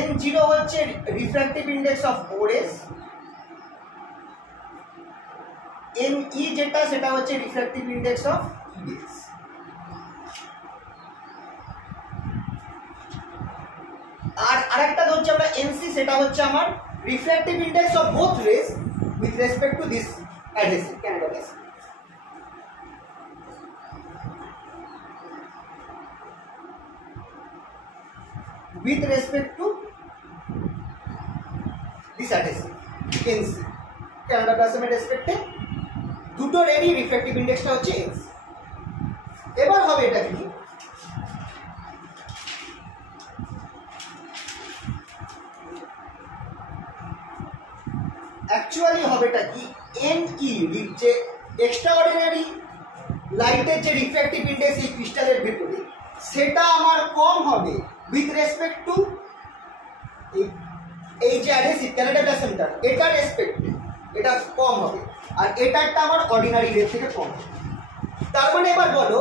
N0 হচ্ছে refractive index of O rays, NE যেটা সেটা হচ্ছে refractive index of E rays. আর আরেকটা হচ্ছে আমরা NC, সেটা হচ্ছে আমার refractive index of both rays with respect to this adhesive Canada base. with respect to this adhesive NC Canada প্লাজমের রেসপেক্টে দুটো রেরই রিফ্র্যাক্টিভ ইন্ডেক্সটা হচ্ছে NC। এবার হবে এটা কি, অ্যাকচুয়ালি হবেটা কি NE যে এক্সট্রাঅর্ডিনারি লাইটের যে রিফ্র্যাক্টিভ ইন্ডেক্স এই ক্রিস্টালের ভিতরে সেটা আমার কম হবে উইথ রেসপেক্ট টু এই যে অ্যাডহেসিভ ক্যানাডা প্লাজমটা, এটা রেসপেক্টে এটা কম হবে আর এটারটা আমার অর্ডিনারি রেট থেকে কম হবে। তার মানে এবার বলো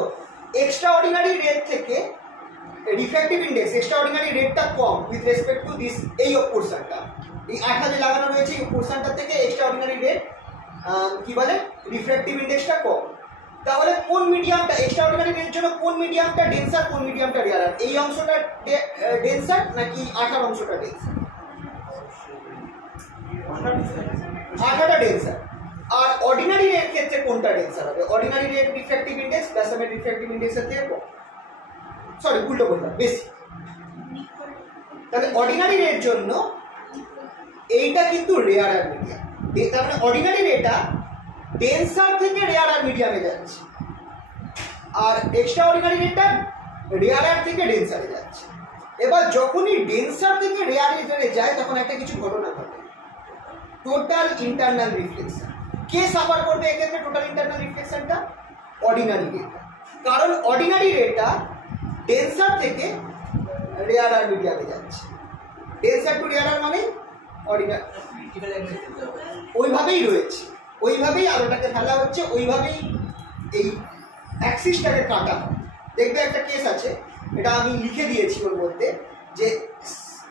এক্সট্রা অর্ডিনারি রেট থেকে রিফ্র্যাক্টিভ ইন্ডেক্স এক্সট্রা অর্ডিনারি রেটটা কম উইথ রেসপেক্ট টু দিস এই পোর্শনটা, এই আঠা যে লাগানো রয়েছে এই পোর্শনটা থেকে এক্সট্রা অর্ডিনারি রেট কি বলে রিফ্র্যাক্টিভ ইন্ডেক্সটা কম। তাহলে কোন মিডিয়ামটা এক্সট্রা অর্ডিনারি রেটের জন্য কোন মিডিয়ামটা ডেন্সার, কোন মিডিয়ামটা রেয়ারার? এই অংশটা ডেন্সার নাকি আঠার অংশটা ডেন্সার? আঠাটা ডেন্সার। আর অর্ডিনারি রেট ক্ষেত্রে কোনটা ডেন্সার হবে? অর্ডিনারি রেট রিফ্র্যাক্টিভ ইন্ডেক্স প্লাজমের রিফ্র্যাক্টিভ ইন্ডেক্সের থেকে কম, সরি উল্টো বললাম বেশি। তাহলে অর্ডিনারি রেট জন্য এইটা কিন্তু রেয়ারার মিডিয়াম, তার মানে অর্ডিনারি রেটটা ডেন্সার থেকে রেয়ারার মিডিয়ামে যাচ্ছে আর এক্সট্রা অর্ডিনারি রেটটা রেয়ারার থেকে ডেন্সারে যাচ্ছে। এবার যখনই ডেন্সার থেকে রেয়ারে যায় তখন একটা কিছু ঘটনা ঘটে, টোটাল ইন্টারনাল রিফ্লেকশন। কে সাফার করবে এক্ষেত্রে টোটাল ইন্টারনাল রিফ্লেকশনটা? অর্ডিনারি রেটটা, কারণ অর্ডিনারি রেটটা ডেন্সার থেকে রেয়ারার মিডিয়ামে যাচ্ছে। ডেন্সার টু রেয়ারার মানে অর্ডিনারি ওইভাবেই রয়েছে, ওইভাবেই আলোটাকে ফেলা হচ্ছে, ওইভাবেই এই অ্যাক্সিসটাকে কাটা হয়। দেখবে একটা কেস আছে, এটা আমি লিখে দিয়েছি ওর মধ্যে, যে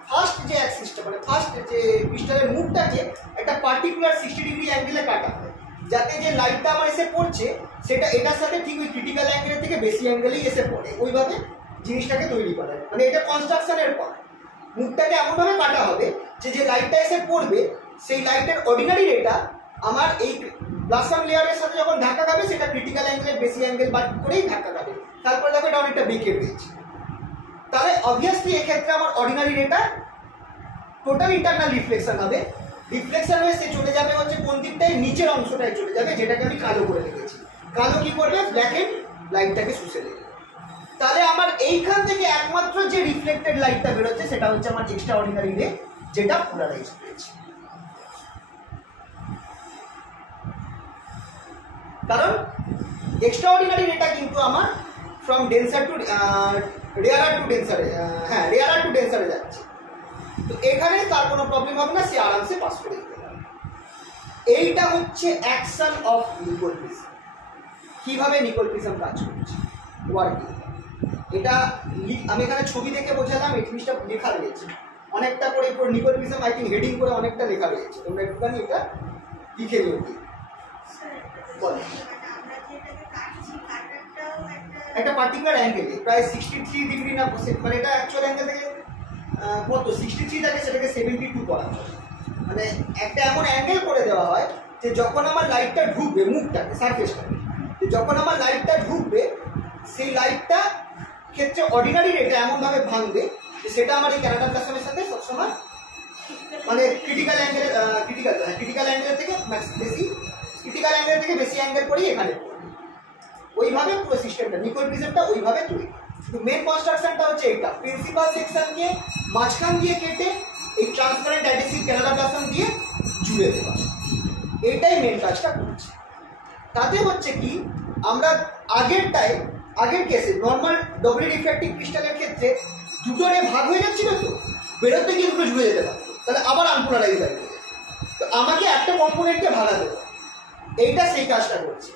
ফার্স্ট যে অ্যাক্সিসটা মানে ফার্স্ট যে ক্রিস্টালের মুখটাকে একটা পার্টিকুলার 60 ডিগ্রি অ্যাঙ্গেলে কাটা হয়, যাতে যে লাইটটা আমার এসে পড়ছে সেটা এটার সাথে ঠিক ওই ক্রিটিক্যাল অ্যাঙ্গেলের থেকে বেশি অ্যাঙ্গেলেই এসে পড়ে। ওইভাবে জিনিসটাকে তৈরি করা হয়, মানে এটা কনস্ট্রাকশনের পর মুখটাকে এমনভাবে কাটা হবে যে যে লাইটটা এসে পড়বে সেই লাইটের অর্ডিনারি রেটটা আমার এই প্লাজম লেয়ারের সাথে যখন ধাক্কা খাবে সেটা ক্রিটিক্যাল অ্যাঙ্গেলের বেশি অ্যাঙ্গেল বাদ করেই ধাক্কা খাবে। তারপরে দেখো এটা অনেকটা বেঁকে রয়েছে। তাহলে অবভিয়াসলি এক্ষেত্রে আমার অর্ডিনারি রেটটা টোটাল ইন্টারনাল রিফ্লেকশন হবে। রিফ্লেকশন হয়ে সে চলে যাবে হচ্ছে কোন দিকটায়, নিচের অংশটায় চলে যাবে, যেটাকে আমি কালো করে রেখেছি। কালো কি করবে? ব্ল্যাক এন্ড লাইটটাকে শুষে দেবে। তাহলে আমার এইখান থেকে একমাত্র যে রিফ্লেক্টেড লাইটটা বেরোচ্ছে সেটা হচ্ছে আমার এক্সট্রা অর্ডিনারি রে, যেটা পোলারাইজ হয়েছে। কারণ এক্সট্রা অর্ডিনারি রেটা কিন্তু আমার ফ্রম ডেন্সার টু রেয়ারার টু ডেন্সারে, হ্যাঁ রেয়ারার টু ডেন্সারে যাচ্ছে। তো এখানে তার কোনো প্রবলেম হবে না, সে আরামসে পাস করে দিতে পারবে। এইটা হচ্ছে অ্যাকশন অফ নিকোল প্রিজম। কিভাবে নিকোল প্রিজম কাজ করছে, ওয়ার্কিং। এটা আমি এখানে ছবি দেখে বোঝালাম, এই জিনিসটা লেখা রয়েছে অনেকটা করে Nicole prism, I think heading করে অনেকটা লেখা রয়েছে, তোমরা একটুখানি এটা লিখে নিও। একটা পার্টিকুলার অ্যাঙ্গেলে প্রায় 63 ডিগ্রি না, মানে এটা অ্যাকচুয়াল অ্যাঙ্গেল থেকে কত 63 থাকে সেটাকে 72 করা হয়। মানে একটা এমন অ্যাঙ্গেল করে দেওয়া হয় যে যখন আমার লাইটটা ঢুকবে মুখটাকে সারফেসটাকে, যখন আমার লাইটটা ঢুকবে সেই লাইটটা ক্ষেত্রে অর্ডিনারি রেটে এমনভাবে ভাঙবে যে সেটা আমার এই ক্যানাডা প্লাজমের সাথে সবসময় মানে ক্রিটিক্যাল অ্যাঙ্গেলের থেকে বেশি, ক্রিটিক্যাল অ্যাঙ্গেল থেকে বেশি অ্যাঙ্গেল করেই এখানে পড়বে। ওইভাবে পুরো সিস্টেমটা নিকোল প্রিজমটা ওইভাবে তৈরি। কিন্তু মেন কনস্ট্রাকশনটা হচ্ছে এইটা, প্রিন্সিপাল সেকশনকে মাঝখান দিয়ে কেটে এই ট্রান্সপারেন্ট অ্যাডহেসিভ ক্যানাডা প্লাজম দিয়ে জুড়ে দেওয়া, এইটাই মেন কাজটা করছে। তাতে হচ্ছে কি আমরা আগের কেসে নর্মাল ডবল রিফ্র্যাক্টিভ ক্রিস্টালের ক্ষেত্রে দুটো রে ভাগ হয়ে যাচ্ছিল, তো বেরোতে গিয়ে দুটো ঝুলে যেতে পারতো, তাহলে আবার আনপোলারাইজ লাইট হয়ে যেত। তো আমাকে একটা কম্পোনেন্টকে ভাগাতে হবে, এইটা সেই কাজটা করছে।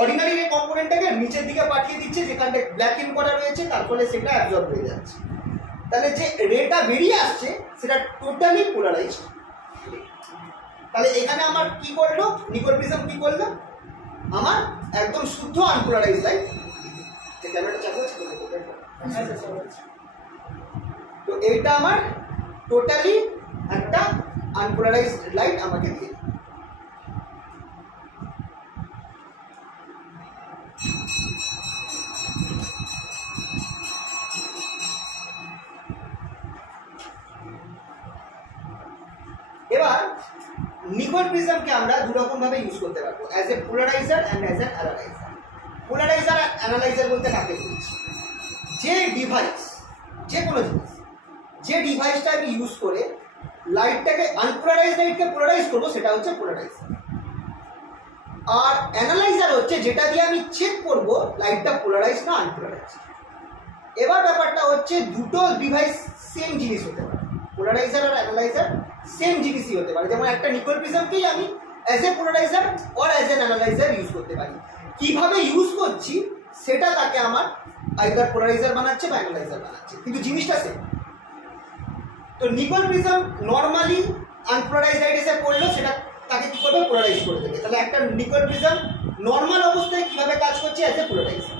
অর্ডিনারি রে কম্পোনেন্টটাকে নিচের দিকে পাঠিয়ে দিচ্ছে যেখানটা ব্ল্যাক ইন করা রয়েছে, তার ফলে সেটা অ্যাবজর্ব হয়ে যাচ্ছে। তাহলে যে রেটা বেরিয়ে আসছে সেটা টোটালি পোলারাইজড। তাহলে এখানে আমার কি করলো, নিকল প্রিজম কি করলো, আমার একদম শুদ্ধ আনপোলারাইজ লাইট। যে ক্যামেরাটা চালু আছে তো এইটা আমার টোটালি একটা আনপোলারাইজড লাইট আমাকে দিয়ে। এবার নিকল প্রিজমকে আমরা দু রকম ভাবে ইউজ করতে পারবো, as a polariser and as an analyser. Polariser আর অ্যানালাইজার বলতে কাকে বলছি, যে ডিভাইস, যে কোনো জিনিস, যে ডিভাইসটা আমি ইউজ করে লাইটটাকে আনপোলারাইজ লাইটকে পোলারাইজ করবো সেটা হচ্ছে পোলারাইজার। আর অ্যানালাইজার হচ্ছে যেটা দিয়ে আমি চেক করবো লাইটটা পোলারাইজ না আনপোলারাইজ। এবার ব্যাপারটা হচ্ছে দুটো ডিভাইস সেম জিনিস হতে পারে, পোলারাইজার আর অ্যানালাইজার সেম জিনিসই হতে পারে। যেমন একটা নিকল প্রিজমকেই আমি as a polariser or as an analyser use করতে পারি। কিভাবে ইউজ করছি সেটা তাকে আমার আইদার পোলারাইজার বানাচ্ছে বা অ্যানালাইজার বানাচ্ছে, কিন্তু জিনিসটা সেম। তো নিকল প্রিজম নর্মালি আনপোলারাইজ লাইট এসে পড়লো, সেটা তাকে কি করবে, পোলারাইজ করে দেবে। তাহলে একটা নিকল প্রিজম নর্মাল অবস্থায় কিভাবে কাজ করছে, অ্যাজ এ পোলারাইজার।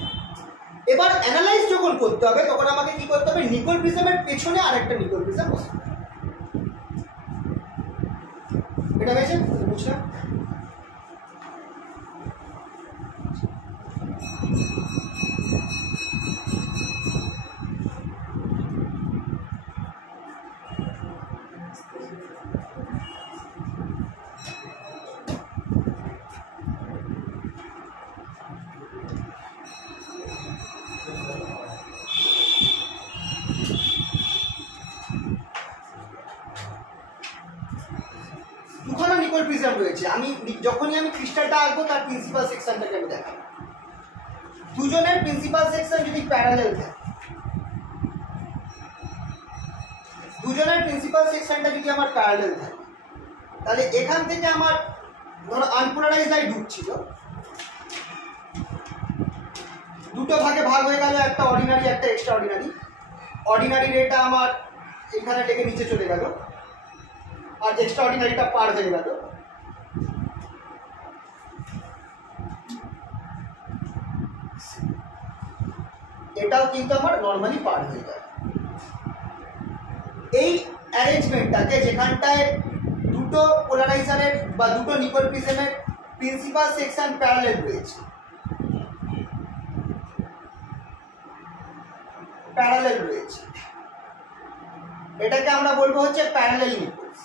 এবার অ্যানালাইজ যখন করতে হবে তখন আমাকে কি করতে হবে, নিকল প্রিজমের পেছনে আরেকটা নিকল প্রিজম বসাতে হবে। এটা হয়েছে, বুঝলাম? দুখানা নিকল প্রিজম রয়েছে, আমি যখনই আমি ক্রিস্টালটা আঁকবো তার প্রিন্সিপাল সেকশনটাকে আমি দেখাবো। দুজনের প্রিন্সিপাল সেকশন যদি প্যারালাল থাকে, দুজনের প্রিন্সিপাল সেকশনটা যদি আমার প্যারালাল থাকে, তাহলে এখান থেকে আমার ধরো আনপোলারাইজ লাইট ঢুকছিল, দুটো ভাগে ভাগ হয়ে গেল, একটা অর্ডিনারি একটা এক্সট্রা অর্ডিনারি। অর্ডিনারি রেটা আমার এখানে থেকে নিচে চলে গেল আর এক্সট্রা অর্ডিনারিটা পার হয়ে গেল। এটাও কিন্তু আমার নর্মালি পার হয়ে গেল। এই অ্যারেঞ্জমেন্টটাকে যেখানটায় দুটো পোলারাইজারের বা দুটো নিকল প্রিজমের প্রিন্সিপাল সেকশন প্যারালাল রয়েছে, প্যারালাল রয়েছে, এটাকে আমরা বলবো হচ্ছে প্যারালাল নিকলস।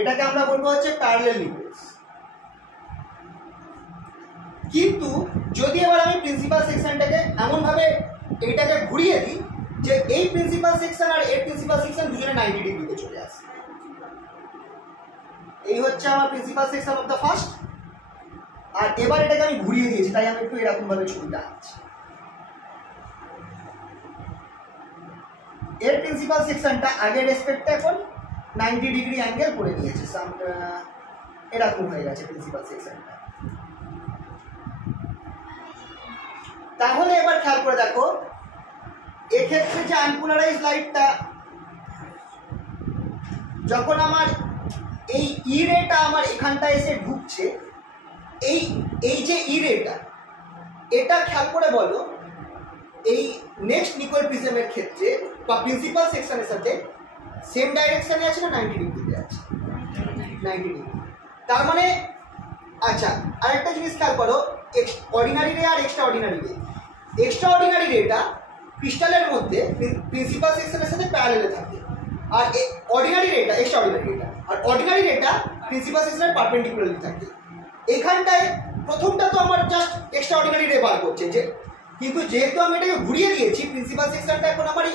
এটাকে আমরা বলবো হচ্ছে প্যারালাল নিকলস। কিন্তু যদি এবার আমি প্রিন্সিপাল সেকশনটাকে এমন ভাবে এইটাকে ঘুরিয়ে দিই যে এই প্রিন্সিপাল সেকশন আর এর প্রিন্সিপাল সেকশন দুজনে 90 ডিগ্রিতে চলে আসে, এই হচ্ছে আমার principal section of the first. আর এবার এটাকে আমি ঘুরিয়ে দিয়েছি, তাই আমি একটু এরকম ভাবে ছবিটা আঁকছি। এর প্রিন্সিপাল সেকশনটা আগের রেসপেক্টে এখন 90 ডিগ্রি অ্যাঙ্গেল করে নিয়েছে, এরকম হয়ে গেছে প্রিন্সিপাল সেকশনটা। তাহলে এবার খেয়াল করে দেখো, এক্ষেত্রে যে আনপোলারাইজ লাইটটা যখন আমার এই ই রেটা আমার এখানটা এসে ঢুকছে, এই যে ই রেটা, এটা খেয়াল করে বলো এই নেক্সট নিকল প্রিজমের ক্ষেত্রে বা প্রিন্সিপাল সেকশনের সাথে সেম ডাইরেকশনে আছে না 90 ডিগ্রিতে আছে? 90 ডিগ্রি। তার মানে আচ্ছা আরেকটা জিনিস খেয়াল করো, অর্ডিনারি রে আর এক্সট্রা অর্ডিনারি রে, এক্সট্রা অর্ডিনারি রেটা ক্রিস্টালের মধ্যে প্রিন্সিপাল সেকশনের সাথে প্যারালালে থাকে, আর অর্ডিনারি রেটা এক্সট্রা অর্ডিনারি রেটা আর অর্ডিনারি রেটা প্রিন্সিপাল সেকশনের পারপেন্ডিকুলারলি থাকে। এখানটায় প্রথমটা তো আমার জাস্ট এক্সট্রা অর্ডিনারি রে বার করছে, যে কিন্তু যেহেতু আমি এটাকে ঘুরিয়ে দিয়েছি প্রিন্সিপাল সেকশনটা এখন আমার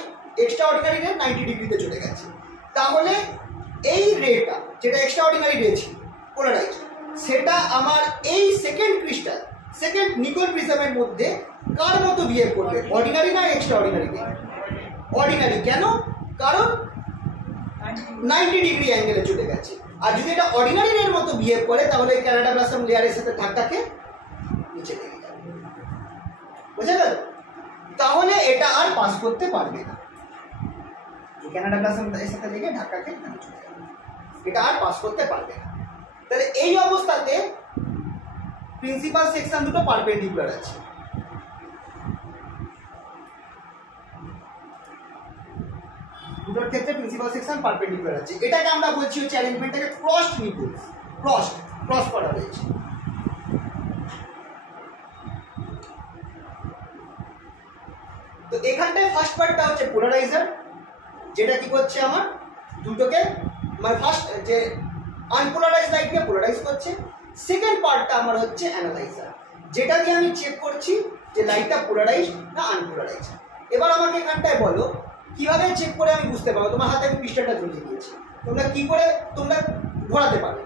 এক্সট্রা অর্ডিনারি রে 90 ডিগ্রিতে চলে গেছে। তাহলে এই রেটা যেটা এক্সট্রা অর্ডিনারি রে ছিল পোলারাইজ, সেটা আমার এই সেকেন্ড ক্রিস্টাল সেকেন্ড নিকল প্রিজমের মধ্যে কার মতো বিহেভ করবে, অর্ডিনারি না এক্সট্রা অর্ডিনারি? অর্ডিনারি। কেন? কারণ 90 ডিগ্রি অ্যাঙ্গেলে চলে গেছে। আর যদি এটা অর্ডিনারি এর মতো বিহেভ করে তাহলে এই ক্যানাডা ব্লাসম লেয়ারের সাথে ধাক্কাকে নিচে লেগে যাবে। বুঝা গেল? তাহলে এটা আর পাস করতে পারবে না। এই ক্যানাডা ব্লাসম এর সাথে লেগে ধাক্কাকে নিচে চলে যাবে, এটা আর পাস করতে পারবে না। তাহলে এই অবস্থাতে প্রিন্সিপাল সেকশন দুটো পারপেন্ডিকুলার আছে। দুটোর ক্ষেত্রে প্রিন্সিপাল সেকশন পারপেন্ডিকুলার আছে। এটাকে আমরা বলছি হচ্ছে অ্যারেঞ্জমেন্টটাকে ক্রসড নিপলস, ক্রস করা হয়েছে। তো এখানটায় ফার্স্ট পার্টটা হচ্ছে পোলারাইজার, যেটা কি করছে আমার দুটোকে মানে ফার্স্ট যে আনপোলারাইজ লাইটকে পোলারাইজ করছে। সেকেন্ড পার্টটা আমার হচ্ছে অ্যানালাইজার, যেটা দিয়ে আমি চেক করছি যে লাইটটা পোলারাইজ না আনপোলারাইজ। এবার আমাকে এখানটায় বলো কিভাবে চেক করে আমি বুঝতে পারবো। তোমার হাতে আমি পিস্টনটা ঝুলিয়ে দিয়েছি, তোমরা কি করে তোমরা ঘোরাতে পারবে।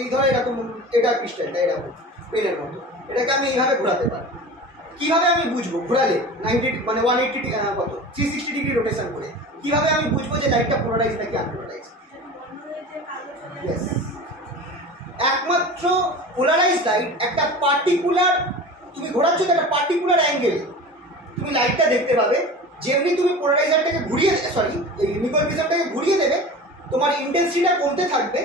এই ধরো এরকম, এটা পিস্টনটা এরকম পেনের মতো, এটাকে আমি এইভাবে ঘোরাতে পারবো। কিভাবে আমি বুঝবো ঘোরালে 90 মানে 180 কত 360 ডিগ্রি রোটেশন করে কিভাবে আমি বুঝবো যে লাইটটা পোলারাইজ নাকি আনপোলারাইজ? একমাত্র পোলারাইজ লাইট একটা পার্টিকুলার, তুমি ঘোরাচ্ছ তো একটা পার্টিকুলার অ্যাঙ্গেলে তুমি লাইটটা দেখতে পাবে। যেমনি তুমি পোলারাইজারটাকে ঘুরিয়ে এই নিকল প্রিজমটাকে ঘুরিয়ে দেবে, তোমার ইন্টেন্সিটিটা কমতে থাকবে,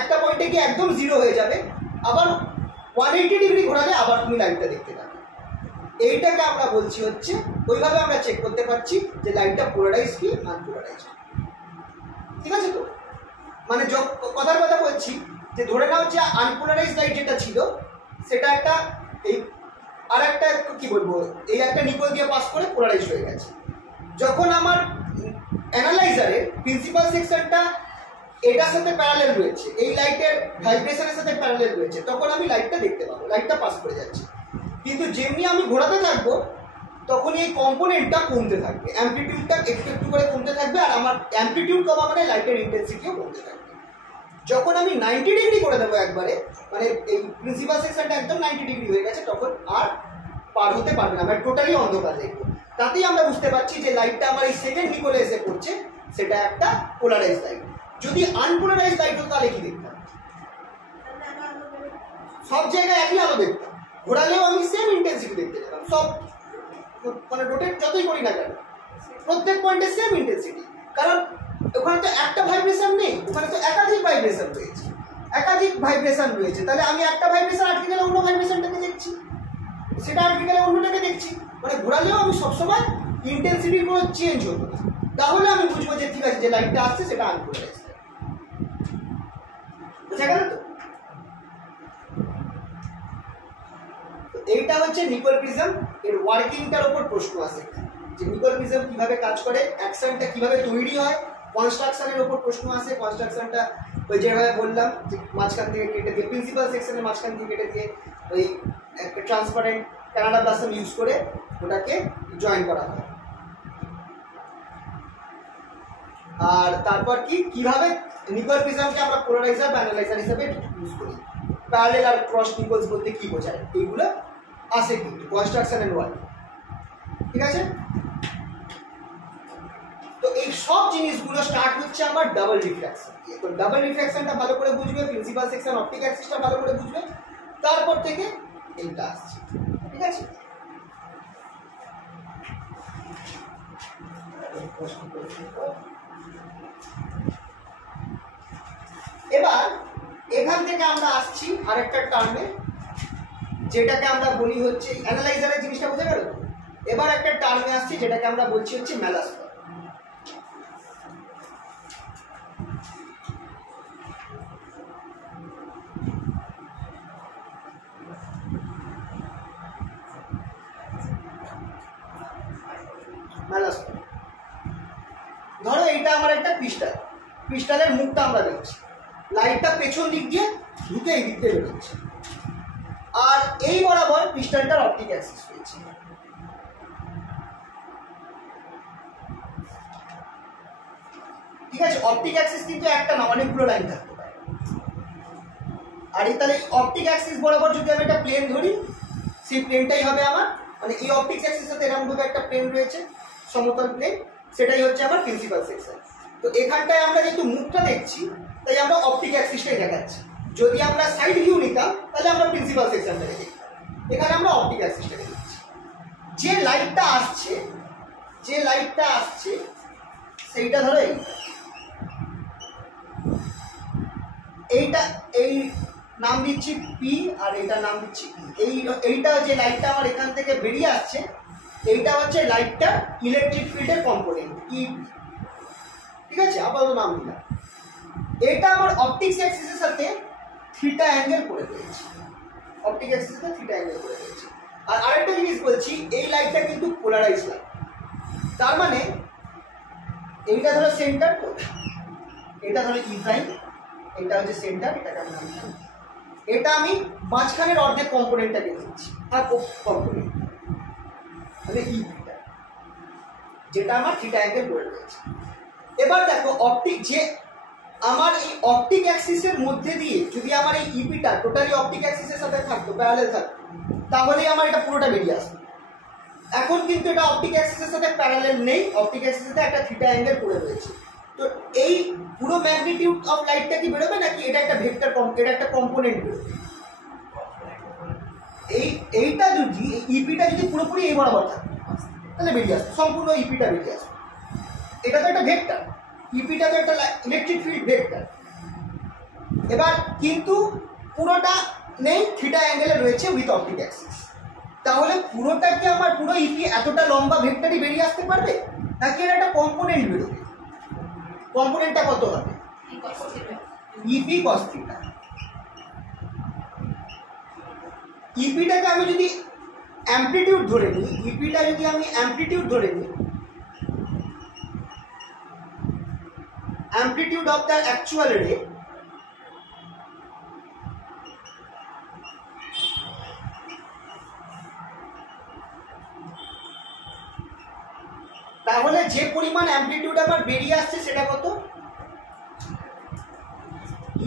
একটা পয়েন্টে গিয়ে একদম জিরো হয়ে যাবে, আবার 180 ডিগ্রি ঘোরালে আবার তুমি লাইটটা দেখতে পাবে। এইটাকে আমরা বলছি হচ্ছে, ওইভাবে আমরা চেক করতে পারছি যে লাইটটা পোলারাইজ কি আনপোলারাইজ। ঠিক আছে? তো মানে কথার কথা বলছি যে ধরে নাও যে আনপোলারাইজ লাইট যেটা ছিল সেটা একটা এই আর একটা কি বলবো এই একটা নিকল দিয়ে পাস করে পোলারাইজ হয়ে গেছে। যখন আমার অ্যানালাইজারের প্রিন্সিপাল সেকশনটা এটার সাথে প্যারালেল রয়েছে, এই লাইটের ভাইব্রেশনের সাথে প্যারালেল রয়েছে, তখন আমি লাইটটা দেখতে পাবো, লাইটটা পাস করে যাচ্ছে। কিন্তু যেমনি আমি ঘোরাতে থাকবো তখন এই কম্পোনেন্টটা কমতে থাকবে, অ্যাম্পলিটিউডটা একটু একটু করে কমতে থাকবে, আর আমার অ্যাম্পলিটিউড কমা মানে লাইটের ইন্টেন্সিটিও কমতে থাকবে। যখন আমি 90 ডিগ্রি করে দেবো একবারে, মানে এই প্রিন্সিপাল সেকশনটা একদম 90 ডিগ্রি হয়ে গেছে, তখন আর পার হতে পারবে না, আমি টোটালি অন্ধকার দেখবো। তাতেই আমরা বুঝতে পারছি যে লাইটটা আমার এই সেকেন্ড নিকলে এসে পড়ছে, সেটা একটা পোলারাইজ লাইট। যদি আনপোলারাইজ লাইট হতো তাহলে কি দেখতাম? সব জায়গায় একই আলো দেখতাম, ঘোরালেও আমি সেম ইন্টেন্সিটি দেখতে পেতাম। সব মানে রোটেট যতই করি না কেন প্রত্যেক পয়েন্টে সেম ইন্টেন্সিটি, কারণ ওখানে তো একটা ভাইব্রেশন নেই, ওখানে তো একাধিক ভাইব্রেশন রয়েছে, তাহলে আমি একটা ভাইব্রেশন আটকে গেলে অন্য ভাইব্রেশনটাকে দেখছি, সেটা আটকে গেলে অন্যটাকে দেখছি, মানে ঘোরালেও আমি সবসময় ইন্টেন্সিটির কোনো চেঞ্জ হতো না। তাহলে আমি বুঝবো যে ঠিক আছে, যে লাইটটা আসছে সেটা আনপোলারাইজ। বুঝা গেল? তো এইটা হচ্ছে নিকল প্রিজম। এর ওয়ার্কিংটার উপর প্রশ্ন আসে যে নিকল প্রিজম কিভাবে কাজ করে, অ্যাকশনটা কিভাবে তৈরি হয়, কনস্ট্রাকশনের উপর প্রশ্ন আসে। কনস্ট্রাকশনটা ওই যেভাবে বললাম যে মাঝখান থেকে কেটে দিয়ে, প্রিন্সিপাল সেকশনের মাঝখান থেকে কেটে দিয়ে ওই একটা ট্রান্সপারেন্ট কানাডা ব্লাসম ইউজ করে ওটাকে জয়েন করা হয়। আর তারপর কিভাবে নিকল প্রিজমকে আমরা পোলারাইজার বা অ্যানালাইজার হিসেবে ইউজ করি, প্যারালেল আর ক্রস নিকলস বলতে কি বোঝায়, এইগুলো আসে কিন্তু কনস্ট্রাকশন এন্ড ওয়ার্ক। ঠিক আছে? তো এই সব জিনিসগুলো স্টার্ট হচ্ছে আমার ডাবল রিফ্র্যাকশন দিয়ে। তো ডাবল রিফ্র্যাকশনটা ভালো করে বুঝবে, প্রিন্সিপাল সেকশন অপটিক অ্যাক্সিসটা ভালো করে বুঝবে, তারপর থেকে এইটা আসছে। ঠিক আছে? এবার এখান থেকে আমরা আসছি আরেকটা টার্মে, যেটাকে আমরা বলি হচ্ছে অ্যানালাইজারের জিনিসটা বুঝে গেল। এবার একটা টার্মে আসছি যেটাকে আমরা বলছি হচ্ছে মেলাস্টর। ধরো এইটা আমার একটা ক্রিস্টালের মুখটা আমরা দেখছি, লাইটটা পেছন দিক দিয়ে ঢুকে এই দিক দিয়ে বেরোচ্ছে, আর এই বরাবর ক্রিস্টালটার অপটিক অ্যাক্সিস রয়েছে। ঠিক আছে? অপটিক অ্যাক্সিস কিন্তু একটা না, অনেকগুলো লাইন থাকতে পারে। আর এই তাহলে অপটিক অ্যাক্সিস বরাবর যদি আমি একটা প্লেন ধরি, সেই প্লেনটাই হবে আমার, মানে এই অপটিক্স অ্যাক্সিসের সাথে এরকম ভাবে একটা প্লেন রয়েছে, সমতল প্লেন, সেটাই হচ্ছে আমার প্রিন্সিপাল সেকশন। তো এখানটায় আমরা যেহেতু মুখটা দেখছি তাই আমরা অপটিক অ্যাক্সিসটাই দেখাচ্ছি। যদি আমরা সাইড ভিউ নিতাম তাহলে আমরা প্রিন্সিপাল সেকশনটাকে দেখতাম, এখানে আমরা অপটিক অ্যাক্সিসটাকে দেখছি। যে লাইটটা আসছে সেইটা ধরো এইটা, এই নাম দিচ্ছি পি আর এইটার নাম দিচ্ছি এইটা যে লাইটটা আমার এখান থেকে বেরিয়ে আসছে এইটা হচ্ছে লাইটটা ইলেকট্রিক ফিল্ডের কম্পোনেন্ট ই, ঠিক আছে, আপাতত নাম দিলাম। এটা আমার অপটিক্স অ্যাক্সিসের সাথে থিটা অ্যাঙ্গেল করে দিয়েছি, অপটিক অ্যাক্সিসের সাথে থিটা অ্যাঙ্গেল করে দিয়েছি। আর আরেকটা জিনিস বলছি, এই লাইটটা কিন্তু পোলারাইজ লাইট, তার মানে এইটা ধরো সেন্টার, এটা ধরো ই প্রাইম, এটা হচ্ছে সেন্টার, এটাকে আমি নাম দিলাম। এটা আমি মাঝখানের অর্ধেক কম্পোনেন্টটাকে দিচ্ছি, আর কম্পোনেন্ট মানে ই থিটা, যেটা আমার থিটা অ্যাঙ্গেল করে দিয়েছে। এবার দেখো অপটিক, যে আমার এই অপটিক অ্যাক্সিসের মধ্যে দিয়ে যদি আমার এই ইপিটা টোটালি অপটিক অ্যাক্সিসের সাথে থাকতো, প্যারালাল থাকতো, তাহলেই আমার এটা পুরোটা বেরিয়ে আসতো। এখন কিন্তু এটা অপটিক অ্যাক্সিসের সাথে প্যারালাল নেই, অপটিক অ্যাক্সিসের সাথে একটা থিটা অ্যাঙ্গেল করে রয়েছে। তো এই পুরো ম্যাগনিটিউড অফ লাইটটা কি বেরোবে নাকি এটা একটা ভেক্টর, এটা একটা কম্পোনেন্ট বেরোবে? এইটা যদি ইপিটা যদি পুরোপুরি এই বরাবর থাকে তাহলে বেরিয়ে আসবে, সম্পূর্ণ ইপিটা বেরিয়ে আসবে। এটা তো একটা ভেক্টর, ইপিটা তো একটা ইলেকট্রিক ফিল্ড ভেক্টর। এবার কিন্তু পুরোটা নেই, থিটা অ্যাঙ্গেলে রয়েছে উইথ অপটিক অ্যাক্সিস। তাহলে পুরোটা কি আমার পুরো ইপি এতটা লম্বা ভেক্টরই বেরিয়ে আসতে পারবে নাকি এর একটা কম্পোনেন্ট বেরোবে? কম্পোনেন্টটা কত হবে? E P cos theta. ইপিটাকে আমি যদি অ্যামপ্লিটিউড ধরে নিই, ইপিটা যদি আমি অ্যামপ্লিটিউড ধরে নিই, amplitude of the actual ray, তাহলে যে পরিমাণ অ্যামপ্লিটিউড আমার বেরিয়ে আসছে সেটা কত?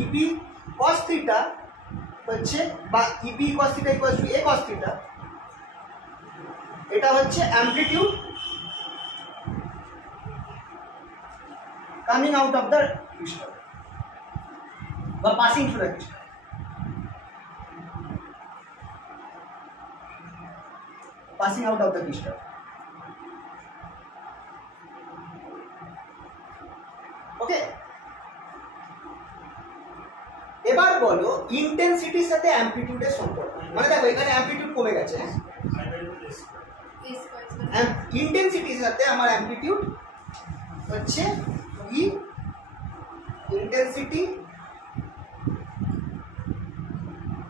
ইপি cos থিটা হচ্ছে, বা EP cos theta equal to A cos theta, এটা হচ্ছে amplitude coming out of the crystal বা passing through the crystal, passing out of the crystal। ওকে, এবার বলো ইন্টেন্সিটির সাথে অ্যামপ্লিটিউডের সম্পর্ক। মানে দেখো এখানে অ্যামপ্লিটিউড কমে গেছে, ইন্টেন্সিটির সাথে আমার অ্যামপ্লিটিউড হচ্ছে ই, intensity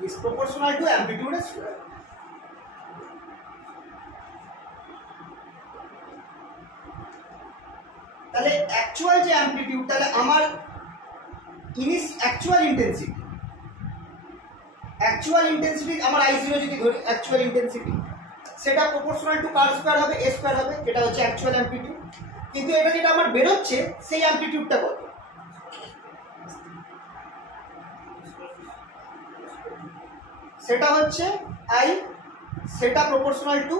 is proportional to amplitude square। তাহলে অ্যাকচুয়াল যে অ্যামপ্লিটিউড, তাহলে আমার অ্যাকচুয়াল ইন্টেন্সিটি আমার I0 যদি ধরি, অ্যাকচুয়াল ইন্টেন্সিটি সেটা প্রপোর্শনাল টু কার স্কয়ার হবে, a স্কয়ার হবে, এটা হচ্ছে অ্যাকচুয়াল অ্যামপ্লিটিউড। কিন্তু এটা যেটা আমার বেরোচ্ছে সেই অ্যামপ্লিটিউডটা কত? সেটা হচ্ছে I, সেটা প্রপোর্শনাল টু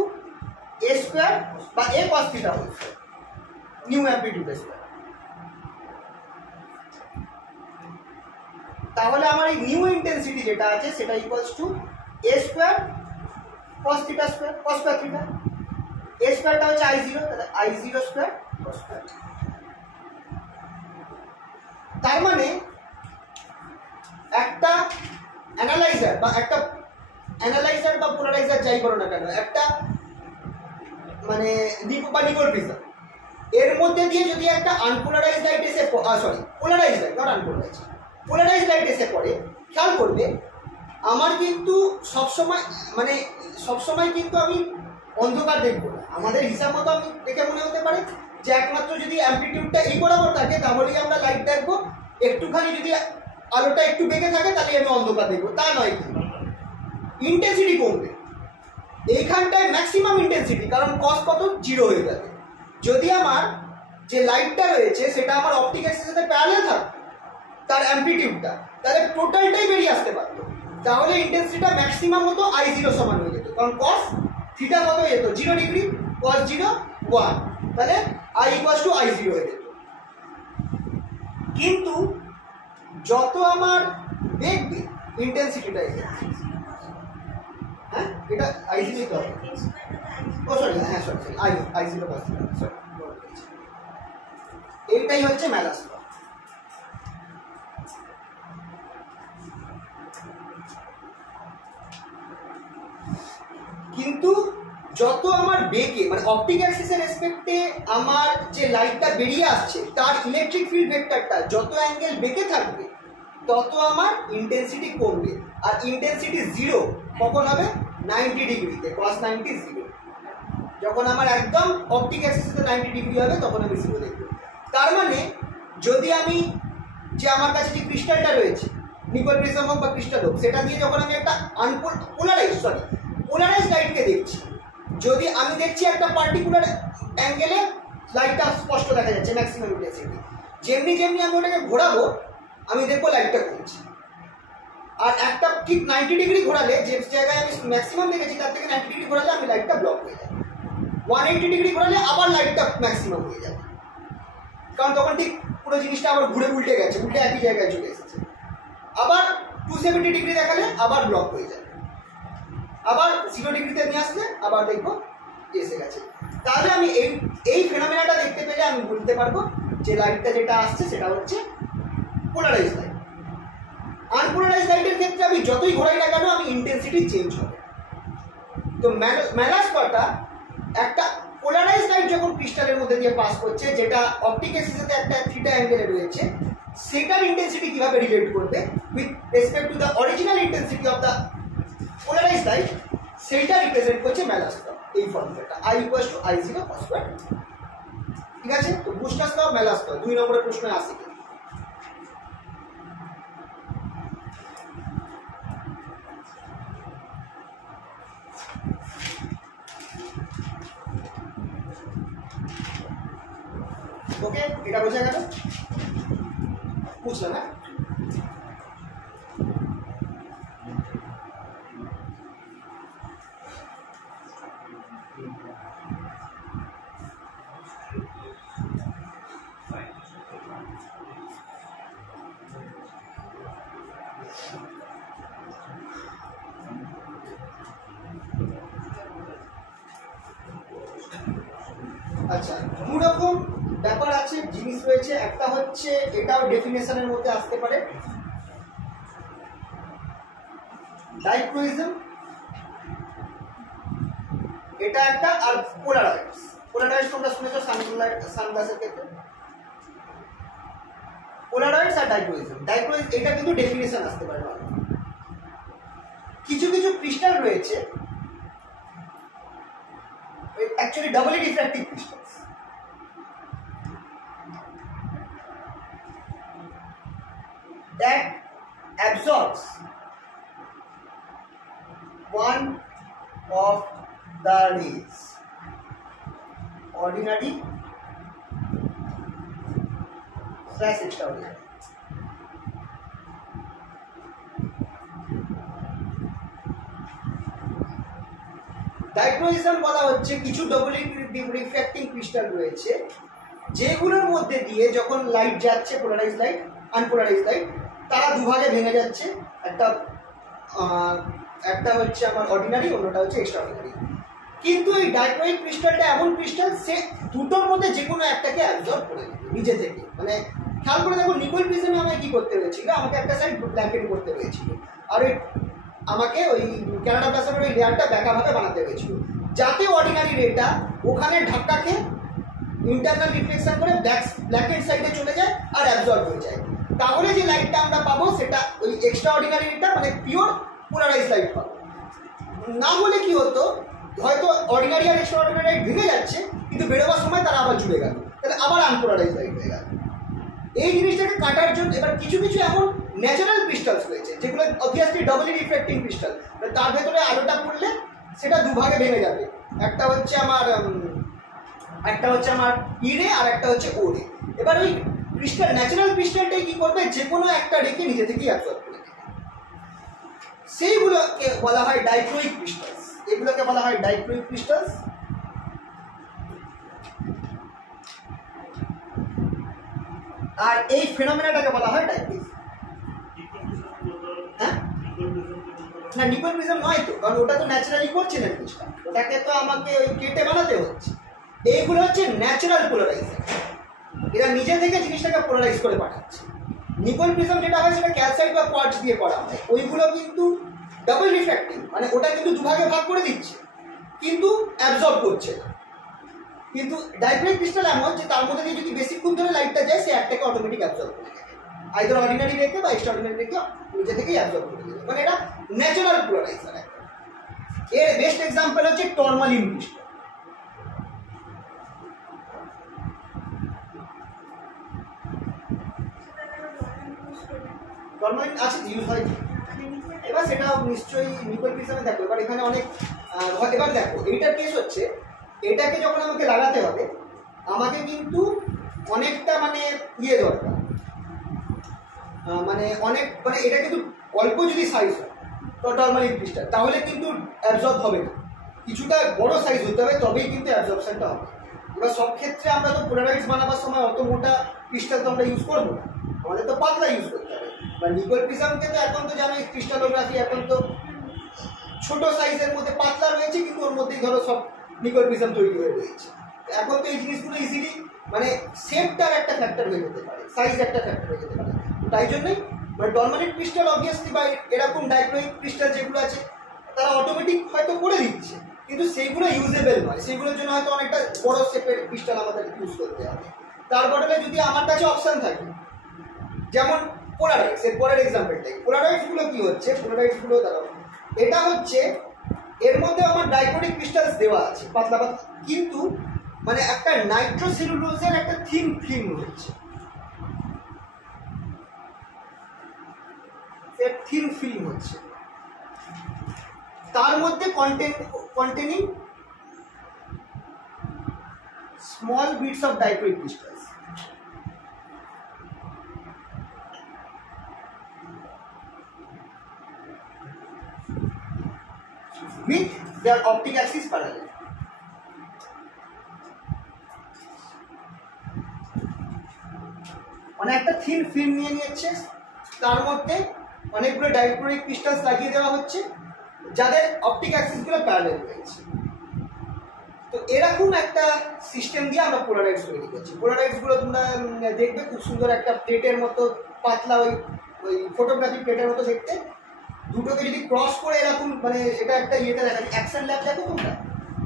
a স্কয়ার বা a cos theta whole square, new amplitude square. তাহলে আমার এই নিউ ইন্টেন্সিটি যেটা আছে সেটা equals to a square cos theta square, cos square theta, a স্কয়ারটা হচ্ছে I0, তাহলে I0 স্কয়ার cos স্কয়ার। তার মানে একটা অ্যানালাইজার বা পোলারাইজার যাই করো না কেন, একটা মানে নিকল প্রিজম, এর মধ্যে দিয়ে যদি একটা আনপোলারাইজড লাইট এসে, polarised light not unpolarised, polarised light এসে পড়ে, খেয়াল করবে আমার কিন্তু সবসময় কিন্তু আমি অন্ধকার দেখবো না। আমাদের হিসাব মতো আমি দেখে মনে হতে পারে যে একমাত্র যদি অ্যামপ্লিটিউডটা এই বরাবর থাকে তাহলেই আমরা লাইট দেখবো, একটুখানি যদি আলোটা একটু বেঁকে থাকে তাহলে আমি অন্ধকার দেখবো, তা নয়। কিন্তু ইন্টেন্সিটি কমবে এইখানটায়, ম্যাক্সিমাম ইন্টেন্সিটি, কারণ কস কত 0 হয়ে যাবে। যদি আমার যে লাইটটা রয়েছে সেটা আমার অপটিক অ্যাক্সিসের সাথে প্যারালাল থাকতো তার অ্যামপ্লিটিউডটা, তাহলে টোটালটাই বেরিয়ে আসতে পারতো, তাহলে ইন্টেন্সিটিটা ম্যাক্সিমাম হতো I0 সমান হয়ে যেত। কারণ cos থিটা কত হয়ে যেত 0 ডিগ্রি, cos 0 1, তাহলে I = I0 হয়ে যেত। কিন্তু যত আমার দেখবে ইন্টেন্সিটিটা হ্যাঁ এটা I0 তো ও সরি হ্যাঁ sorry I0 cos theta sorry এইটাই হচ্ছে ম্যালাস ল। কিন্তু যত আমার বেগে মানে অপটিক অ্যাক্সিসের রেসপেক্টে আমার যে লাইটটা বেরিয়ে আসছে তার ইলেকট্রিক ফিল্ড ভেক্টরটা যত অ্যাঙ্গেল বেঁকে থাকবে তত আমার ইন্টেন্সিটি কমবে। আর ইন্টেন্সিটি 0 কখন হবে? 90 ডিগ্রিতে, cos 90 0। যখন আমার একদম অপটিক অ্যাক্সিসে 90 ডিগ্রি হবে তখন আমি 0 দেখব। তার মানে যদি আমি যে আমার কাছে যে ক্রিস্টালটা রয়েছে নিকল প্রিজম হোক বা ক্রিস্টাল হোক সেটা দিয়ে যখন আমি একটা পোলারাইজ লাইটকে দেখছি, যদি আমি দেখছি একটা পার্টিকুলার অ্যাঙ্গেলে লাইটটা স্পষ্ট দেখা যাচ্ছে ম্যাক্সিমাম ইন্টেন্সিটি, যেমনি যেমনি আমি ওটাকে ঘোরাবো আমি দেখবো লাইটটা কমছে। আর একটা ঠিক 90 ডিগ্রি ঘোরালে যে জায়গায় আমি ম্যাক্সিমাম দেখেছি তার থেকে 90 ডিগ্রি ঘোরালে আমি লাইটটা ব্লক হয়ে যাবে। 180 ডিগ্রি ঘোরালে আবার লাইটটা ম্যাক্সিমাম হয়ে যাবে, কারণ তখন ঠিক পুরো জিনিসটা আবার ঘুরে উল্টে গেছে, উল্টে একই জায়গায় চলে এসেছে। আবার 270 ডিগ্রি দেখালে আবার ব্লক হয়ে যাবে, আবার 0 ডিগ্রিতে নিয়ে আসলে আবার দেখবো এসে গেছে। তাহলে আমি এই ফেনোমেনাটা দেখতে পেলে আমি বলতে পারবো যে লাইটটা যেটা আসছে সেটা হচ্ছে পোলারাইজ লাইট। আনপোলারাইজ লাইটের ক্ষেত্রে আমি যতই ঘোরাই না কেন আমি ইন্টেন্সিটি চেঞ্জ হবে। তো ম্যালাস লটা একটা পোলারাইজ লাইট যখন ক্রিস্টালের মধ্যে দিয়ে পাস করছে, যেটা অপটিক অ্যাক্সিসে একটা থিটা অ্যাঙ্গেলে রয়েছে, সেটার ইন্টেন্সিটি কিভাবে রিলেট করবে with respect to the original intensity of the polarise light, সেইটা রিপ্রেজেন্ট করছে ম্যালাস ল। এই ফর্মুলাটা I = I0 cos স্কয়ার। ঠিক আছে, তো বুস্টার্স ল, ম্যালাস ল 2 নম্বরের প্রশ্নে আসে। ওকে, এটা বোঝা গেল? বুঝলাম না? আচ্ছা, দু রকম ব্যাপার আছে, জিনিস রয়েছে। একটা হচ্ছে এটাও ডেফিনেশনের মধ্যে আসতে পারে, ডাইক্রোইজম, এটা একটা। আর পোলারাইজ, পোলারাইজ তোমরা শুনেছো সানগ্লাসের ক্ষেত্রে, পোলারাইজ আর ডাইক্রোইজম। ডাইক্রোইজ এটা কিন্তু ডেফিনেশন আসতে পারে না। কিছু কিছু ক্রিস্টাল রয়েছে actually doubly refractive crystals, that absorbs one of the rays, ordinary / extraordinary। ডাইক্রোইজম বলা হচ্ছে কিছু ডবলি রিফ্র্যাক্টিং ক্রিস্টাল রয়েছে যেগুলোর মধ্যে দিয়ে যখন লাইট যাচ্ছে, পোলারাইজ লাইট, আনপোলারাইজ লাইট, তারা দুভাগে ভেঙে যাচ্ছে। একটা হচ্ছে আমার অর্ডিনারি, অন্যটা হচ্ছে এক্সট্রাঅর্ডিনারি। কিন্তু এই ডাইক্রোইড ক্রিস্টালটা এমন ক্রিস্টাল, সে দুটোর মধ্যে যে কোনো একটাকে অ্যাবজর্ব করে নেবে নিজে থেকে। মানে খেয়াল করে দেখো, নিকল প্রিজমে আমাকে কি করতে হয়েছিল, আমাকে একটা সাইড ব্ল্যাকেট করতে হয়েছিল, আর ওই আমাকে ওই ক্যানাডা প্লাসের ওই লেয়ারটা ব্যাকাভাবে বানাতে হয়েছিল, যাতে অর্ডিনারি রেটা ওখানে ধাক্কা খেয়ে ইন্টারনাল রিফ্লেকশন করে ব্ল্যাকেট সাইডে চলে যায় আর অ্যাবজর্ব হয়ে যায়। তাহলে যে লাইটটা আমরা পাবো সেটা ওই এক্সট্রা অর্ডিনারি রেটা মানে পিওর পোলারাইজ লাইট পাবো। না হলে কি হতো, হয়তো অর্ডিনারি আর এক্সট্রা অর্ডিনারি লাইট ভেঙে যাচ্ছে, কিন্তু বেরোবার সময় তারা আবার জুড়ে গেল, তাহলে আবার আনপোলারাইজ লাইট হয়ে গেল। এই জিনিসটাকে কাটার জন্য এবার কিছু কিছু এমন ন্যাচারাল ক্রিস্টালস রয়েছে যেগুলো অবভিয়াসলি ডবলি রিফ্লেক্টিং ক্রিস্টাল, তার ভেতরে আলোটা পড়লে সেটা দুভাগে ভেঙে যাবে। একটা হচ্ছে আমার ই রে আর একটা হচ্ছে ও রে। এবার ওই ক্রিস্টাল, ন্যাচারাল ক্রিস্টালটাই কি করবে, যে কোনো একটা রেখে নিজে থেকেই অ্যাবজর্ব করে নেবে। সেইগুলোকে বলা হয় ডাইক্রোইক ক্রিস্টালস। এগুলোকে বলা হয় ডাইক্রোইক ক্রিস্টালস। আর এই ফেনোমেনাটাকে বলা হয় ডাইক্রিজ। হ্যাঁ, না নিকন প্রিজম নয় তো, কারণ ওটা তো ন্যাচারালি করছে না জিনিসটা, ওটাকে তো আমাকে ওই কেটে বানাতে হচ্ছে। এইগুলো হচ্ছে ন্যাচারাল পোলারাইজার, এরা নিজে থেকে জিনিসটাকে পোলারাইজ করে পাঠাচ্ছে। নিকন প্রিজম যেটা হয় সেটা ক্যালসাইট বা কোয়ার্টজ দিয়ে করা হয়, ওইগুলো কিন্তু ডাবল রিফ্র্যাক্টিভ, মানে ওটা কিন্তু দুভাগে ভাগ করে দিচ্ছে কিন্তু অ্যাবজর্ব করছে না। কিন্তু ডাইক্রোইক ক্রিস্টাল এমন যে তার মধ্যে দিয়ে যদি বেশিক্ষণ ধরে লাইটটা যায় সে একটাকে অটোমেটিক অ্যাবজর্ব করে দেবে, আইদার অর্ডিনারি রেখে বা এক্সট্রা অর্ডিনারি রেখে নিজে থেকেই অ্যাবজর্ব করে দেবে, মানে এটা ন্যাচারাল পোলারাইজার। এর বেস্ট এক্সাম্পল হচ্ছে টরমালিন ক্রিস্টাল। টরমালিন আছে ইউজ হয়, এবার সেটা নিশ্চয়ই নিকন প্রিজমে দেখো। এবার এখানে অনেক এবার দেখো এইটার কেস হচ্ছে, এটাকে যখন আমাকে লাগাতে হবে আমাকে কিন্তু অনেকটা মানে ইয়ে দরকার, মানে অনেক মানে এটা কিন্তু অল্প যদি সাইজ হয় তো টরমালিন ক্রিস্টাল, তাহলে কিন্তু অ্যাবজর্ব হবে না, কিছুটা বড় সাইজ হতে হবে তবেই কিন্তু অ্যাবজর্বশনটা হবে। এবার সব ক্ষেত্রে আমরা তো পোলারাইজ বানাবার সময় অত মোটা ক্রিস্টাল তো আমরা ইউজ করবো না, আমাদের তো পাতলা ইউজ করতে হবে। বা নিকন প্রিজমকে তো এখন তো জানো ক্রিস্টালোগ্রাফি এখন তো ছোট সাইজের মধ্যে পাতলা রয়েছে, কিন্তু ওর মধ্যেই ধরো সব নিকন প্রিজম তৈরি হয়ে রয়েছে। এখন তো এই জিনিসগুলো ইজিলি মানে শেপটার একটা ফ্যাক্টর হয়ে যেতে পারে, সাইজ একটা ফ্যাক্টর হয়ে যেতে পারে। তাই জন্যই মানে টরমালিন ক্রিস্টাল অবভিয়াসলি বা এরকম ডাইক্রোইক ক্রিস্টাল যেগুলো আছে তারা অটোমেটিক হয়তো করে দিচ্ছে, কিন্তু সেইগুলো ইউজেবল নয়, সেইগুলোর জন্য হয়তো অনেকটা বড় শেপের ক্রিস্টাল আমাদের ইউজ করতে হবে। তার বদলে যদি আমার কাছে অপশন থাকে যেমন পোলারাইডস, এর পরের এক্সাম্পলটাই, পোলারাইডসগুলো কি হচ্ছে, পোলারাইডসগুলো দাঁড়াও, এটা হচ্ছে এর মধ্যে আমার ডাইক্রোনিক ক্রিস্টালস দেওয়া আছে পাতলা পাতলা, কিন্তু মানে একটা নাইট্রোসেলুলোজের একটা থিন ফিল্ম হচ্ছে, থিন ফিল্ম হচ্ছে, তার মধ্যে containing small bits of dichroic crystals. With their optic axis parallel. মানে একটা থিন ফিল্ম নিয়ে নিচ্ছে, তার মধ্যে অনেকগুলো ডাইক্রোনিক ক্রিস্টালস লাগিয়ে দেওয়া হচ্ছে যাদের অপটিক অ্যাক্সিসগুলো প্যারালাল রয়েছে। তো এরকম একটা সিস্টেম দিয়ে আমরা পোলারাইডস তৈরি করছি। পোলারাইডসগুলো তোমরা দেখবে খুব সুন্দর একটা প্লেটের মতো পাতলা, ওই ফটোগ্রাফি প্লেটের মতো দেখতে, দুটোকে যদি ক্রস করে এরকম মানে এটা একটা ইয়েটা দেখায়, অ্যাকশন ল্যাব দেখো তোমরা,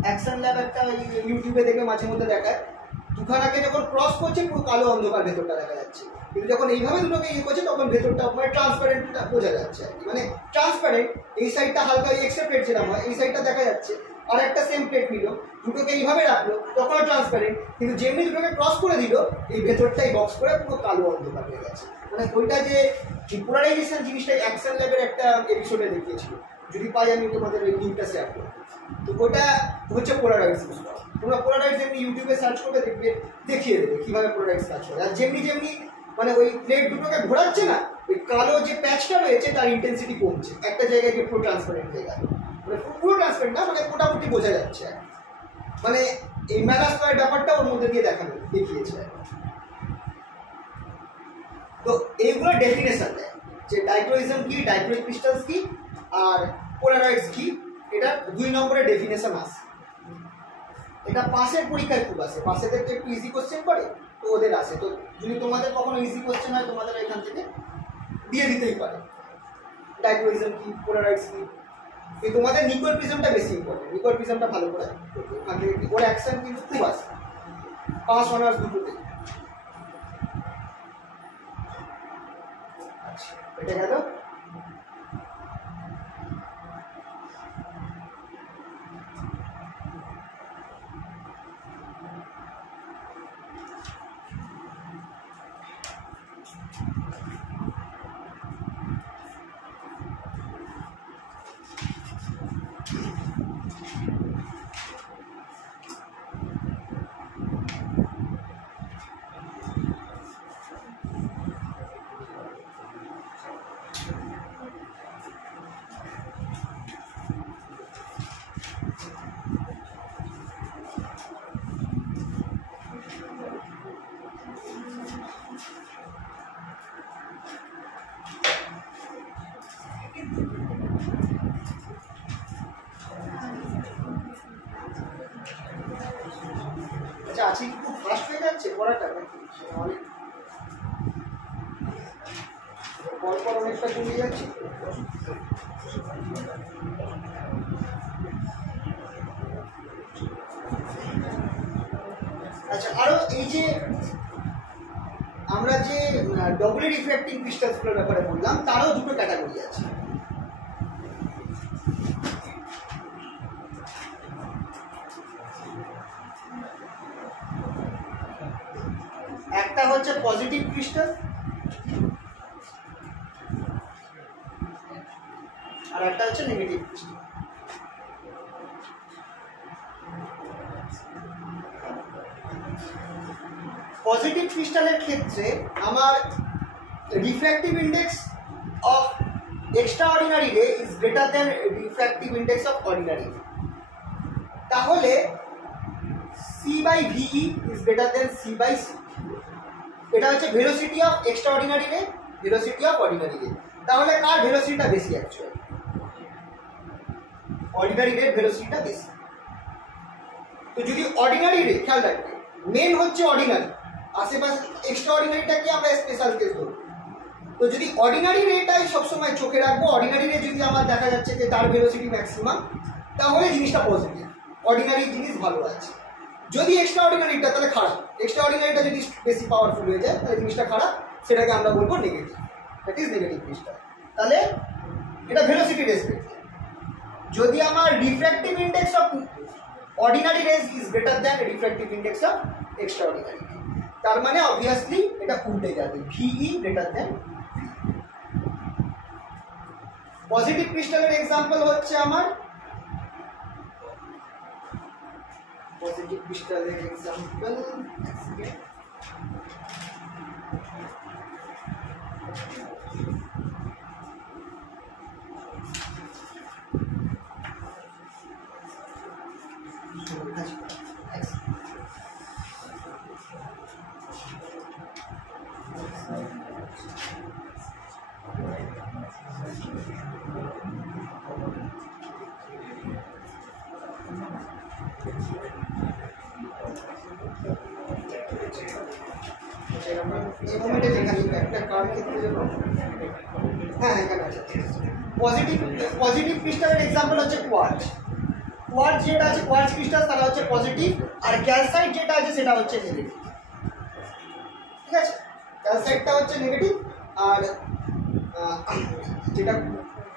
অ্যাকশন ল্যাব একটা ইউটিউবে দেখে মাঝে মধ্যে দেখায়, দুখানাকে যখন ক্রস করছে পুরো কালো অন্ধকার ভেতরটা দেখা যাচ্ছে, কিন্তু যখন এইভাবে দুটোকে ইয়ে করছে তখন ভেতরটা মানে ট্রান্সপারেন্টটা বোঝা যাচ্ছে আর কি, মানে ট্রান্সপারেন্ট, এই সাইডটা হালকা ওই এক্সট্রা প্লেট যেরকম হয় এই সাইডটা দেখা যাচ্ছে, আর একটা সেম প্লেট নিল দুটোকে এইভাবে রাখলো তখনও ট্রান্সপারেন্ট, কিন্তু যেমনি দুটোকে ক্রস করে দিল এই ভেতরটাই বক্স করে পুরো কালো অন্ধকার হয়ে গেছে। মানে ওইটা যে পোলারাইজেশন জিনিসটা অ্যাকশন ল্যাবের একটা এপিসোডে দেখিয়েছিল, যদি পাই আমি তোমাদের ওই লিঙ্কটা শেয়ার করবো। তো ওটা হচ্ছে পোলারাইজ ইউজ করা, তোমরা পোলারাইজ এমনি ইউটিউবে সার্চ করে দেখবে, দেখিয়ে দেবে কীভাবে পোলারাইজ কাজ করে। আর যেমনি যেমনি মানে ওই প্লেট দুটোকে ঘোরাচ্ছে না, ওই কালো যে প্যাচটা রয়েছে তার ইন্টেন্সিটি কমছে, একটা জায়গায় গিয়ে পুরো ট্রান্সপারেন্ট হয়ে গেল, মানে পুরো ট্রান্সপারেন্ট না, মানে মোটামুটি বোঝা যাচ্ছে, মানে এই ম্যালাস্কোয়ার ব্যাপারটা ওর মধ্যে দিয়ে দেখিয়েছে। তো এইগুলো ডেফিনেশন দেয় যে ডাইক্রোইজম কি, ডাইক্রোইক ক্রিস্টালস কি, আর পোলারাইডস কি, এটা 2 নম্বরের ডেফিনেশন আছে। এটা পাশের পরীক্ষায় খুব আসে, পাশে থেকে একটু ইজি কোশ্চেন করে তো ওদের আসে, তো যদি তোমাদের কখনো ইজি কোশ্চেন হয় তোমাদের এখান থেকে দিয়ে দিতেই পারে ডাইক্রোইজম কি, পোলারাইডস কি। কিন্তু তোমাদের নিকন প্রিজমটা বেশি ইম্পর্টেন্ট, নিকন প্রিজমটা ভালো করে ওখান থেকে ওর অ্যাকশন কিন্তু খুব আসে, পাস অনার্স দুটোতে। আচ্ছা এটা গেল। একটা কমে যাচ্ছে। আচ্ছা, আরো এই যে আমরা যে ডবলি রিফ্র্যাক্টিং ক্রিস্টালসগুলোর ব্যাপারে বললাম, তারও দুটো ক্যাটাগরি আছে। একটা হচ্ছে পজিটিভ ক্রিস্টাল আর একটা হচ্ছে নেগেটিভ ক্রিস্টাল। পজিটিভ ক্রিস্টালের ক্ষেত্রে আমার রিফ্র্যাক্টিভ ইন্ডেক্স অফ এক্সট্রাঅর্ডিনারি রে is greater than refractive index of ordinary রে। তাহলে C/VE is greater than C/C। এটা হচ্ছে ভেলোসিটি অফ এক্সট্রাঅর্ডিনারি রে, ভেলোসিটি অফ অর্ডিনারি রে। তাহলে কার ভেলোসিটিটা বেশি অ্যাকচুয়ালি? অর্ডিনারি রে ভেলোসিটিটা বেশি। তো যদি অর্ডিনারি রে, খেয়াল রাখবে মেন হচ্ছে অর্ডিনারি, আশেপাশে এক্সট্রা অর্ডিনারিটাকে আমরা স্পেশাল কেস ধরব। তো যদি অর্ডিনারি রেটাই সবসময় চোখে রাখবো, অর্ডিনারি রে যদি আমার দেখা যাচ্ছে যে তার ভেলোসিটি ম্যাক্সিমাম, তাহলে জিনিসটা পজিটিভ, অর্ডিনারি জিনিস ভালো আছে। যদি এক্সট্রা অর্ডিনারিটা, তাহলে খারাপ। এক্সট্রা অর্ডিনারিটা যদি বেশি পাওয়ারফুল হয়ে যায় তাহলে জিনিসটা খারাপ, সেটাকে আমরা বলবো negative. That is negative crystal. তাহলে এটা ভেলোসিটি রেসপেক্ট। যদি আমার refractive index of ordinary rays is greater than refractive index of extraordinary, তার মানে অবভিয়াসলি এটা উল্টে যাবে, VE গ্রেটার দ্যান। পজিটিভ ক্রিস্টালের এক্সাম্পল হচ্ছে আমার, পজিটিভ ক্রিস্টালের এক্সাম্পল পজিটিভ ক্রিস্টালের এক্সাম্পল হচ্ছে কোয়ার্টজ। কোয়ার্টজ যেটা আছে, কোয়ার্টজ ক্রিস্টাল তারা হচ্ছে পজিটিভ, আর ক্যালসাইট যেটা আছে সেটা হচ্ছে নেগেটিভ। ঠিক আছে, ক্যালসাইটটা হচ্ছে নেগেটিভ, আর যেটা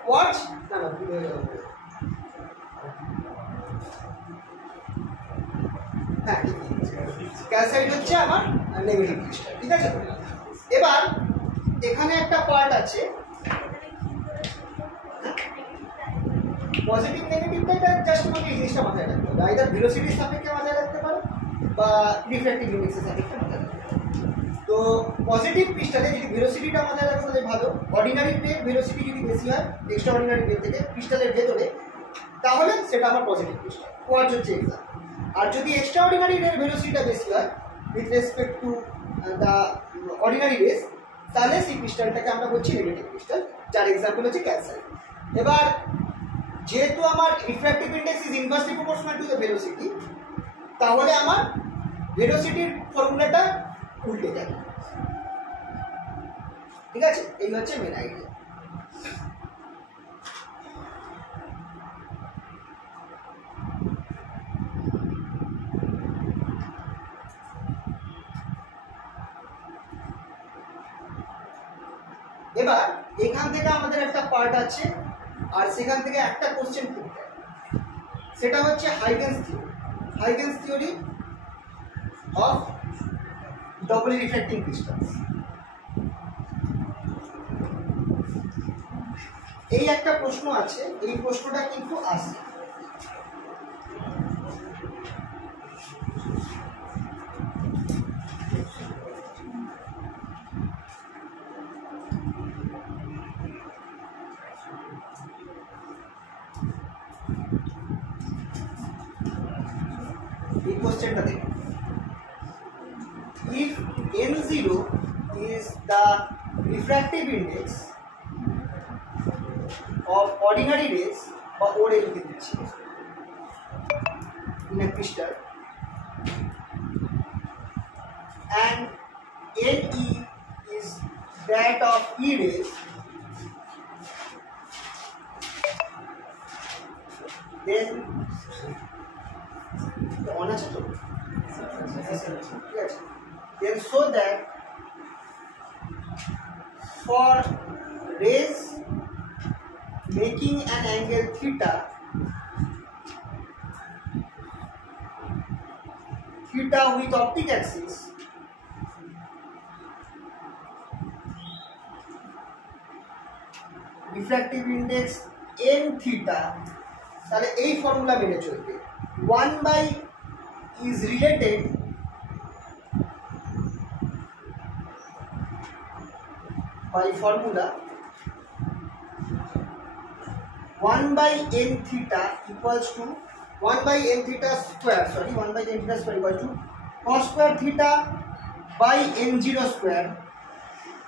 কোয়ার্টজ, না না ভুল হয়ে যাবে, হ্যাঁ ক্যালসাইট হচ্ছে আমার নেগেটিভ ক্রিস্টাল। ঠিক আছে, এবার এখানে একটা পার্ট আছে, পজিটিভ নেগেটিভটা জাস্ট আমাকে এই জিনিসটা মাথায় রাখতে হবে, আইদার ভেলোসিটির সাপেক্ষে মাথায় রাখতে পারো বা রিফ্র্যাক্টিভ ইন্ডেক্সের সাপেক্ষে মাথায় রাখতে পারো। তো পজিটিভ ক্রিস্টালে যদি ভেলোসিটিটা মাথায় রাখো তাহলে ভালো, অর্ডিনারি রের ভেলোসিটি যদি বেশি হয় এক্সট্রা অর্ডিনারি রে থেকে ক্রিস্টালের ভেতরে, তাহলে সেটা আমার পজিটিভ ক্রিস্টাল, কোয়ার্টজ হচ্ছে এক্সাম্পল। আর যদি এক্সট্রা অর্ডিনারি রের ভেলোসিটিটা বেশি হয় with respect to the ordinary race, তাহলে সেই ক্রিস্টালটাকে আমরা বলছি নেগেটিভ ক্রিস্টাল, যার এক্সাম্পল হচ্ছে ক্যালসাইট। এবার যেহেতু আমার refractive index is inversely proportional to the velocity, তাহলে আমার ভেলোসিটির ফর্মুলাটা উল্টে যাবে। ঠিক আছে, এই হচ্ছে মেন আইডিয়া। এবার এখান থেকে আমাদের একটা পার্ট আছে, আর সেখান থেকে একটা কোশ্চেন করতে, সেটা হচ্ছে Huygens theory. Huygens theory of doubly refracting crystals. এই একটা প্রশ্ন আছে, এই প্রশ্নটা কিন্তু আসে। এই কোশ্চেনটা দেখুন, if n0 is the refractive index of ordinary rays বা ওরে লিখে দিচ্ছি in a crystal, and Ne is that of E rays, then অন আছে তো ঠিক আছে then show that for rays making an angle theta with optic axis refractive index n theta তাহলে এই ফর্মুলা মেনে চলবে 1 by is related by formula 1 by n theta equals to 1 by n theta square, sorry, 1 by n theta square equals to cos square theta by n0 square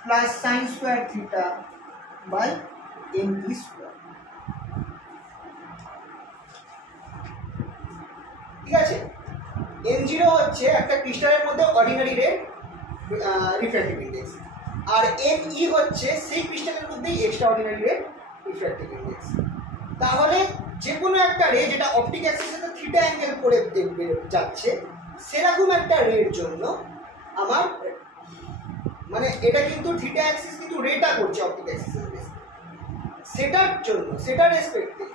plus sin square theta by nt square. ঠিক আছে, n0 হচ্ছে একটা ক্রিস্টালের মধ্যে ordinary রে refractive index, আর ne হচ্ছে সেই ক্রিস্টালের মধ্যেই এক্সট্রা অর্ডিনারি রে রিফ্র্যাক্টিভ ইন্ডেক্স। তাহলে যে কোনো একটা রে যেটা অপটিক অ্যাক্সিসের সাথে থিটা অ্যাঙ্গেল করে যাচ্ছে সেরকম একটা রের জন্য আমার মানে এটা কিন্তু থিটা অ্যাক্সিস কিন্তু রেটা করছে অপটিক অ্যাক্সিসের বেস, সেটার জন্য সেটার রেসপেক্টে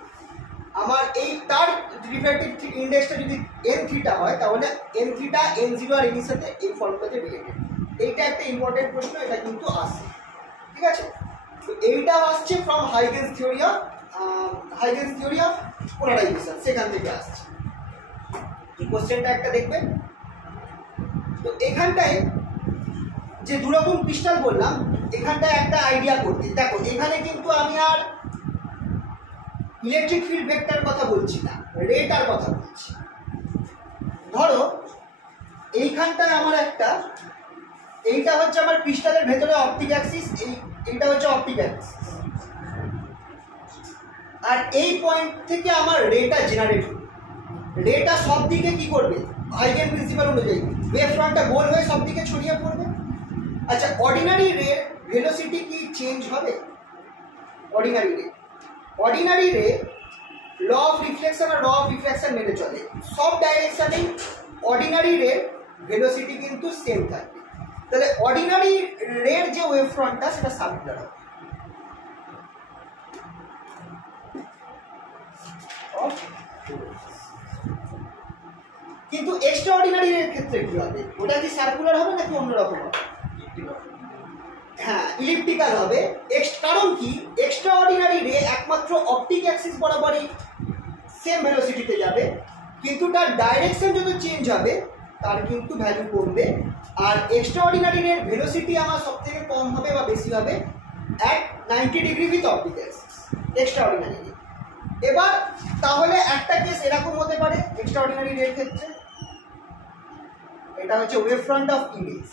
আমার এই তার রিফ্র্যাক্টিভ ইন্ডেক্সটা যদি n থিটা হয় তাহলে n থিটা n0 আর n এর সাথে এই ফর্মুলাতে রিলেটেড। এইটা একটা ইম্পর্টেন্ট প্রশ্ন, এটা কিন্তু আসে। ঠিক আছে, তো এইটা আসছে from Huygens theory of polarisation, সেখান থেকে আসছে। এই কোশ্চেনটা একটা দেখবেন। তো এখানটায় যে দুরকম ক্রিস্টাল বললাম, এখানটায় একটা আইডিয়া করবে। দেখো এখানে কিন্তু আমি আর ইলেকট্রিক ফিল্ড ভেক্টর কথা বলছি না, রেটার কথা বলছি। ধরো এইখানটায় আমার একটা, এইটা হচ্ছে আমার ক্রিস্টালের ভেতরে অপটিক অ্যাক্সিস, এইটা হচ্ছে অপটিক অ্যাক্সিস, আর এই পয়েন্ট থেকে আমার রেটা জেনারেট হবে। রেটা সব দিকে কি করবে, হাইগেন প্রিন্সিপাল অনুযায়ী ওয়েভ ফ্রন্টটা গোল হয়ে সব দিকে ছড়িয়ে পড়বে। আচ্ছা, অর্ডিনারি রে ভেলোসিটি কি চেঞ্জ হবে? Ordinary ray law of reflection আর ল অফ রিফ্লেকশন মেনে চলে, সব ডাইরেকশনেই অর্ডিনারি রে ভেলোসিটি কিন্তু সেম থাকবে। তাহলে অর্ডিনারি রের যে ওয়েভ ফ্রন্টটা সেটা সার্কুলার হবে। কিন্তু এক্সট্রা অর্ডিনারি রের ক্ষেত্রে কি হবে? ওটা কি সার্কুলার হবে নাকি অন্যরকম হবে? হ্যাঁ, ইলিপ্টিক্যাল হবে। কারণ কি, এক্সট্রা অর্ডিনারি রে একমাত্র অপটিক অ্যাক্সিস বরাবরই সেম ভেলোসিটিতে যাবে, কিন্তু তার ডাইরেকশন যত চেঞ্জ হবে তার কিন্তু ভ্যালু কমবে। আর এক্সট্রা অর্ডিনারি রের ভেলোসিটি আমার সব থেকে কম হবে বা বেশি হবে at 90 degree with optic Axis extra ordinary রে। এবার তাহলে একটা কেস এরকম হতে পারে এক্সট্রা অর্ডিনারি রের ক্ষেত্রে, এটা হচ্ছে ওয়েভ ফ্রন্ট অফ ইমেজ।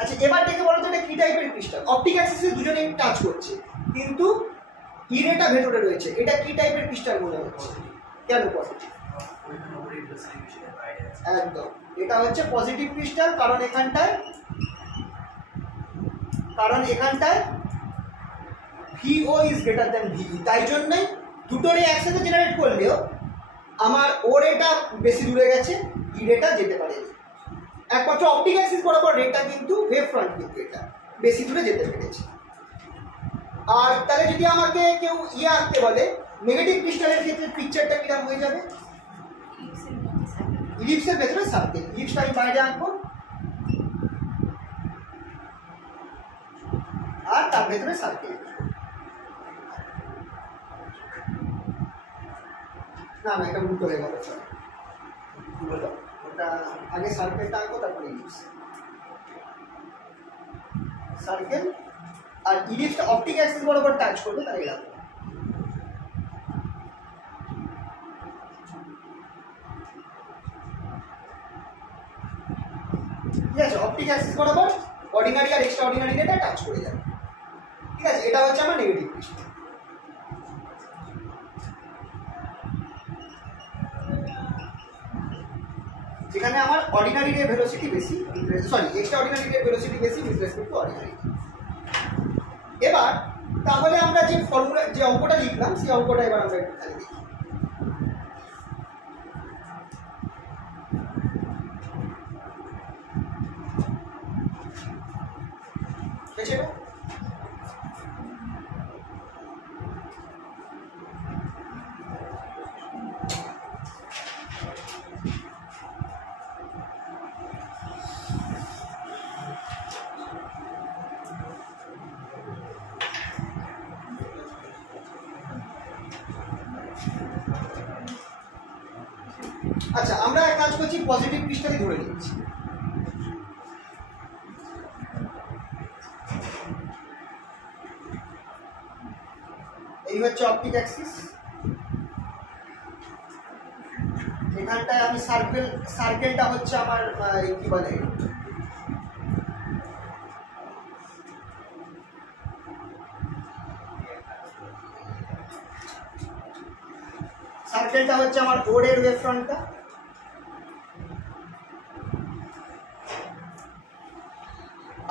আচ্ছা, এবার দেখে বলো তো এটা কি টাইপের ক্রিস্টাল? অপটিক অ্যাক্সিসে দুজনেই টাচ করছে কিন্তু ইরেটা ভেতরে রয়েছে, এটা কি টাইপের ক্রিস্টাল মনে হচ্ছে? কেন পজিটিভ? একদম, এটা হচ্ছে পজিটিভ ক্রিস্টাল, কারণ এখানটায় VO is greater than VE। তাই জন্যই দুটো রে একসাথে জেনারেট করলেও আমার ও রেটা বেশি দূরে গেছে, ই রেটা যেতে পারে। একমাত্র অপটিক অ্যাক্সিস বরাবর রেটা কিন্তু ওয়েভ ফ্রন্ট কিন্তু এটা বেশি দূরে যেতে পেরেছে। আর তাহলে যদি আমাকে কেউ আঁকতে বলে নেগেটিভ ক্রিস্টালের ক্ষেত্রে পিকচারটা কিরকম হয়ে যাবে? ইলিপসের ভেতরে সার্কেল, ইলিপসটা আমি বাইরে আঁকবো আর তার ভেতরে সার্কেল। না এটা উল্টো হয়ে গেল, ওটা আগে সার্কেলটা আঁকবো তারপরে ইলিপস। সার্কেল আর ইলিপসটা অপটিক অ্যাক্সিস বরাবর টাচ করবে, তাই এরকম। ঠিক আছে, অপটিক অ্যাক্সিস বরাবর অর্ডিনারি আর এক্সট্রা অর্ডিনারি রেটা টাচ করে যাবে। ঠিক আছে, এটা হচ্ছে আমার নেগেটিভ ক্রিস্টাল। যেখানে আমার অর্ডিনারি রে ভেলোসিটি বেশি, sorry extra ordinary ray velocity বেশি উইথ রেসপেক্ট টু অর্ডিনারি। এবার তাহলে আমরা যে ফর্মুলা যে অঙ্কটা লিখলাম সেই অঙ্কটা এবার আমরা একটু খালি দেখি। আচ্ছা, আমরা এক কাজ করছি, পজিটিভ পৃষ্ঠাকে ধরে নিচ্ছি। এই হচ্ছে অপটিক অ্যাক্সিস। এখানটায় আমি সার্কেলটা হচ্ছে আমার কি বলে, সার্কেলটা হচ্ছে আমার ওডের ওয়েভ ফ্রন্টটা,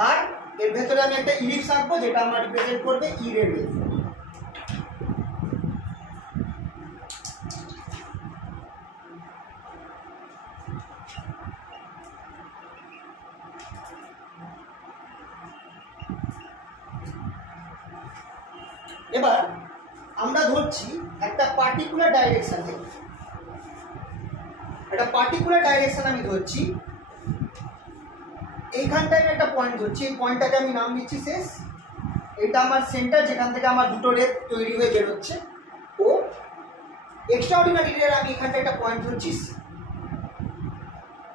আর এর ভেতরে আমি একটা ইলিপস আঁকবো যেটা আমার রিপ্রেজেন্ট করবে ই রে ওয়েভ। এবার আমরা ধরছি একটা পার্টিকুলার ডাইরেকশনে, আমি ধরছি এইখানটায় একটা পয়েন্ট ধরছি, এই পয়েন্টটাকে আমি নাম দিচ্ছি শেষ। এটা আমার সেন্টার, যেখান থেকে আমার দুটো রে তৈরি হয়ে বেরোচ্ছে। ও এক্সট্রা অর্ডিনারি রে আমি এখানটা একটা পয়েন্ট ধরছি,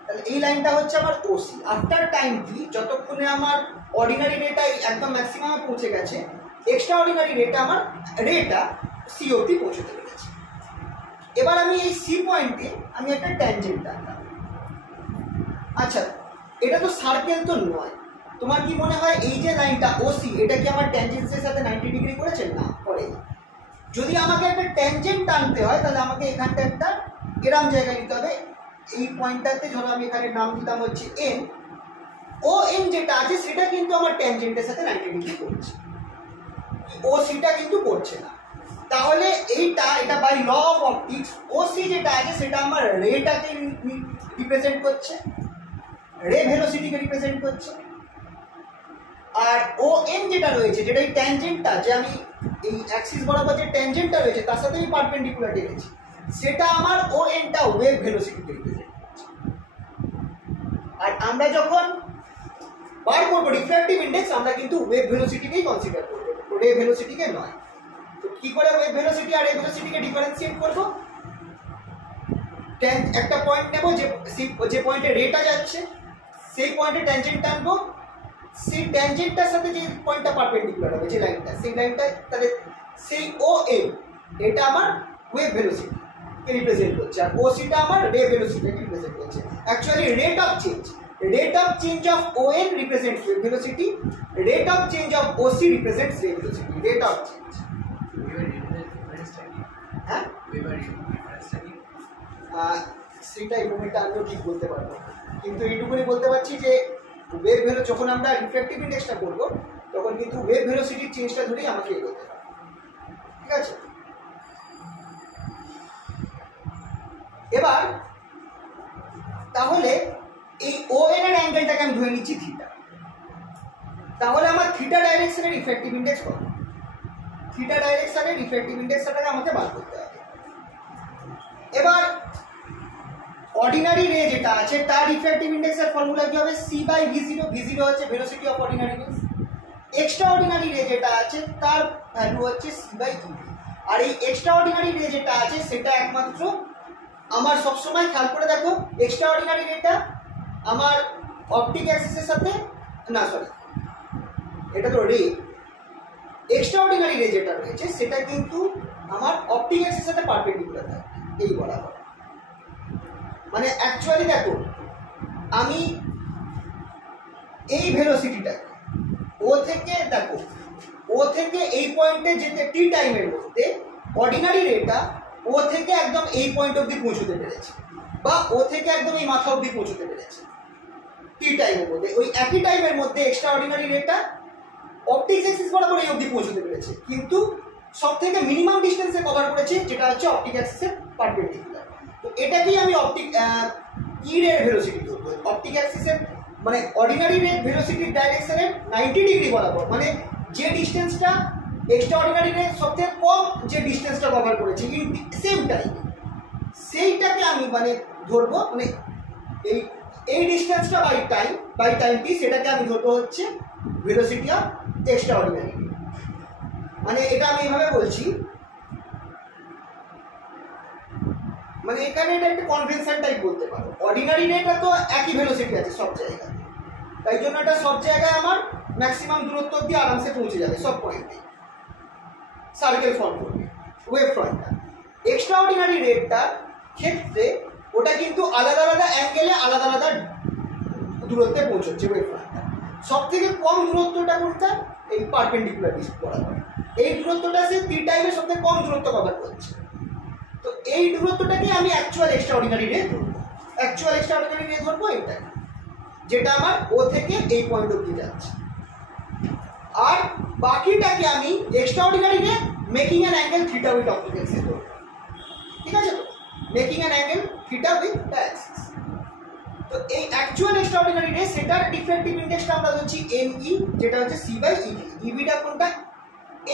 তাহলে এই লাইনটা হচ্ছে আমার ওসি। আফটার টাইম টি, যতক্ষণে আমার অর্ডিনারি রেটা একদম ম্যাক্সিমামে পৌঁছে গেছে, এক্সট্রা অর্ডিনারি রেটা আমার সিওতে পৌঁছতে পেরেছে। এবার আমি এই সি পয়েন্টে আমি একটা ট্যানজেন্ট আঁকলাম। আচ্ছা, এটা তো সার্কেল তো নয়, তোমার কি মনে হয় এই যে লাইনটা ওসি, এটা কি আমার ট্যানজেন্সের সাথে 90 ডিগ্রি করেছে? না, করেনি। যদি আমাকে একটা ট্যানজেন্ট টানতে হয় তাহলে আমাকে এখানটা একটা এরম জায়গায় নিতে হবে। এই পয়েন্টটাতে ধরো আমি এখানে নাম দিতাম হচ্ছে এন। ও এন যেটা আছে সেটা কিন্তু আমার ট্যানজেন্টের সাথে 90 ডিগ্রি করছে, ও সিটা কিন্তু করছে না। তাহলে এটা by law of optics O C যেটা আছে সেটা আমার রেটাকে রিপ্রেজেন্ট করছে, রে ভেলোসিটিকে রিপ্রেজেন্ট করছে। আর ও এন যেটা রয়েছে, যেটা এই ট্যানজেন্টটা, যে আমি এই অ্যাক্সিস বরাবর যে ট্যানজেন্টটা রয়েছে তার সাথে আমি পারপেন্ডিকুলার টেনেছি, সেটা আমার ও এনটা ওয়েভ ভেলোসিটিকে রিপ্রেজেন্ট করছে। আর আমরা যখন বার করবো রিফ্র্যাক্টিভ ইন্ডেক্স, আমরা কিন্তু ওয়েভ ভেলোসিটিকেই কনসিডার করবো, রে ভেলোসিটিকে নয়। তো কি করে ওয়েভ ভেলোসিটি আর রে ভেলোসিটিকে ডিফারেন্সিয়েট করবো? একটা পয়েন্ট নেব, যে পয়েন্টে রেটা যাচ্ছে সেই পয়েন্টে ট্যানজেন্ট টানবো, সেই ট্যানজেন্টটার সাথে যে পয়েন্টটা পারপেন্ডিকুলার হবে, যে লাইনটা, সেই লাইনটা, তাহলে সেই ও এন এটা আমার ওয়েভ ভেলোসিটিকে রিপ্রেজেন্ট করছে, আর ও সিটা আমার রে ভেলোসিটিকে রিপ্রেজেন্ট করছে। Actually rate of change of O N represents wave velocity, rate of change of O C represents ray velocity, rate of change. হ্যাঁ, সেটা এই মোমেন্টটা আমিও ঠিক বলতে পারবো, কিন্তু এইটুকুনি বলতে পারছি যে ওয়েভ ভেলো, যখন আমরা রিফ্র্যাক্টিভ ইন্ডেক্সটা করবো তখন কিন্তু ওয়েভ ভেলোসিটির চেঞ্জটা ধরেই আমাকে এগোতে হবে। ঠিক আছে, এবার তাহলে এই ও এন এর অ্যাঙ্গেলটাকে আমি ধরে নিচ্ছি থিটা। তাহলে আমার থিটা ডাইরেকশনের ইফেক্টিভ ইন্ডেক্স কত? থিটা ডাইরেকশনের ইফেক্টিভ ইন্ডেক্সটাকে আমাকে বার করতে হবে। এবার অর্ডিনারি রে যেটা আছে তার ইফেক্টিভ ইন্ডেক্সের ফর্মুলা কি হবে? C by ভি0। ভি0 হচ্ছে velocity of ordinary race. Extra ordinary রে যেটা আছে তার ভ্যালু হচ্ছে সি বাই ইভি। আর এই এক্সট্রা অর্ডিনারি রে যেটা আছে সেটা একমাত্র আমার সবসময় খেয়াল করে দেখো, এক্সট্রা অর্ডিনারি রেটা আমার অপটিক অ্যাক্সিসের সাথে, না সরি এটা তো রে, এক্সট্রা অর্ডিনারি রে যেটা রয়েছে সেটা কিন্তু আমার অপটিক অ্যাক্সিসের সাথে পারপেন্ডিকুলার থাকে, এই বরাবর। মানে অ্যাকচুয়ালি দেখো, আমি এই ভেলোসিটিটা ও থেকে, দেখো ও থেকে এই পয়েন্টে যেতে টি টাইমের মধ্যে অর্ডিনারি রেটা ও থেকে একদম এই পয়েন্ট অবধি পৌঁছতে পেরেছে, বা ও থেকে একদম এই মাথা অবধি পৌঁছতে পেরেছে টি টাইমের মধ্যে। ওই একই টাইমের মধ্যে এক্সট্রা অর্ডিনারি রেটা অপটিক্স অ্যাক্সিস বরাবর এই অবধি পৌঁছতে পেরেছে, কিন্তু সব থেকে মিনিমাম ডিস্টেন্সে কভার করেছে যেটা হচ্ছে অপটিক অ্যাক্সিসের পারপেন্ডিকুলার। তো এটাকেই আমি অপটিক ই রের ভেলোসিটি ধরবো। অপটিক অ্যাক্সিসের মানে অর্ডিনারি রে ভেলোসিটির ডাইরেকশনের 90 ডিগ্রি বরাবর, মানে যে ডিস্টেন্সটা এক্সট্রা অর্ডিনারি রে সবথেকে কম যে ডিস্টেন্সটা কভার করেছে ইন সেম টাইম, সেইটাকে আমি মানে ধরবো, মানে এই ডিস্টেন্সটা বাই টাইমটি সেটাকে আমি ধরবো হচ্ছে ভেলোসিটি অফ এক্সট্রা অর্ডিনারি। মানে এটা আমি এইভাবে বলছি, মানে এখানে এটা একটা কনভেনশন টাইপ বলতে পারো। অর্ডিনারি রেটা তো একই ভেলোসিটি আছে সব জায়গায়, তাই জন্য এটা সব জায়গায় আমার ম্যাক্সিমাম দূরত্ব অব্দি আরামসে পৌঁছে যাবে সব পয়েন্টে, সার্কেল ফর্ম করবে ওয়েভ ফ্রন্টটা। এক্সট্রা অর্ডিনারি রেটটার ক্ষেত্রে ওটা কিন্তু আলাদা আলাদা অ্যাঙ্গেলে আলাদা আলাদা দূরত্বে পৌঁছচ্ছে ওয়েভ ফ্রন্টটা। সব থেকে কম দূরত্বটা কোনটা? এই পারপেন্ডিকুলার ডিস্ক বরাবর। এই দূরত্বটা সে থ্রি টাইমে সব থেকে কম দূরত্ব কভার করছে। তো এই দূরত্বটাকে আমি অ্যাকচুয়াল এক্সট্রা অর্ডিনারি রে ধরবো। অ্যাকচুয়াল এক্সট্রা অর্ডিনারি রে ধরবো এইটা, যেটা আমার ও থেকে এই পয়েন্ট অব্দি যাচ্ছে। আর বাকিটাকে আমি এক্সট্রা অর্ডিনারি রে making an angle theta with optic Axis ধরবো। ঠিক আছে, তো making an angle theta with the Axis. তো এই অ্যাকচুয়াল এক্সট্রা অর্ডিনারি রে সেটার ডিফ্রেক্টিভ ইন্ডেক্সটা আমরা ধরছি এনই, যেটা হচ্ছে সি বাই ইভি। ইভিটা কোনটা?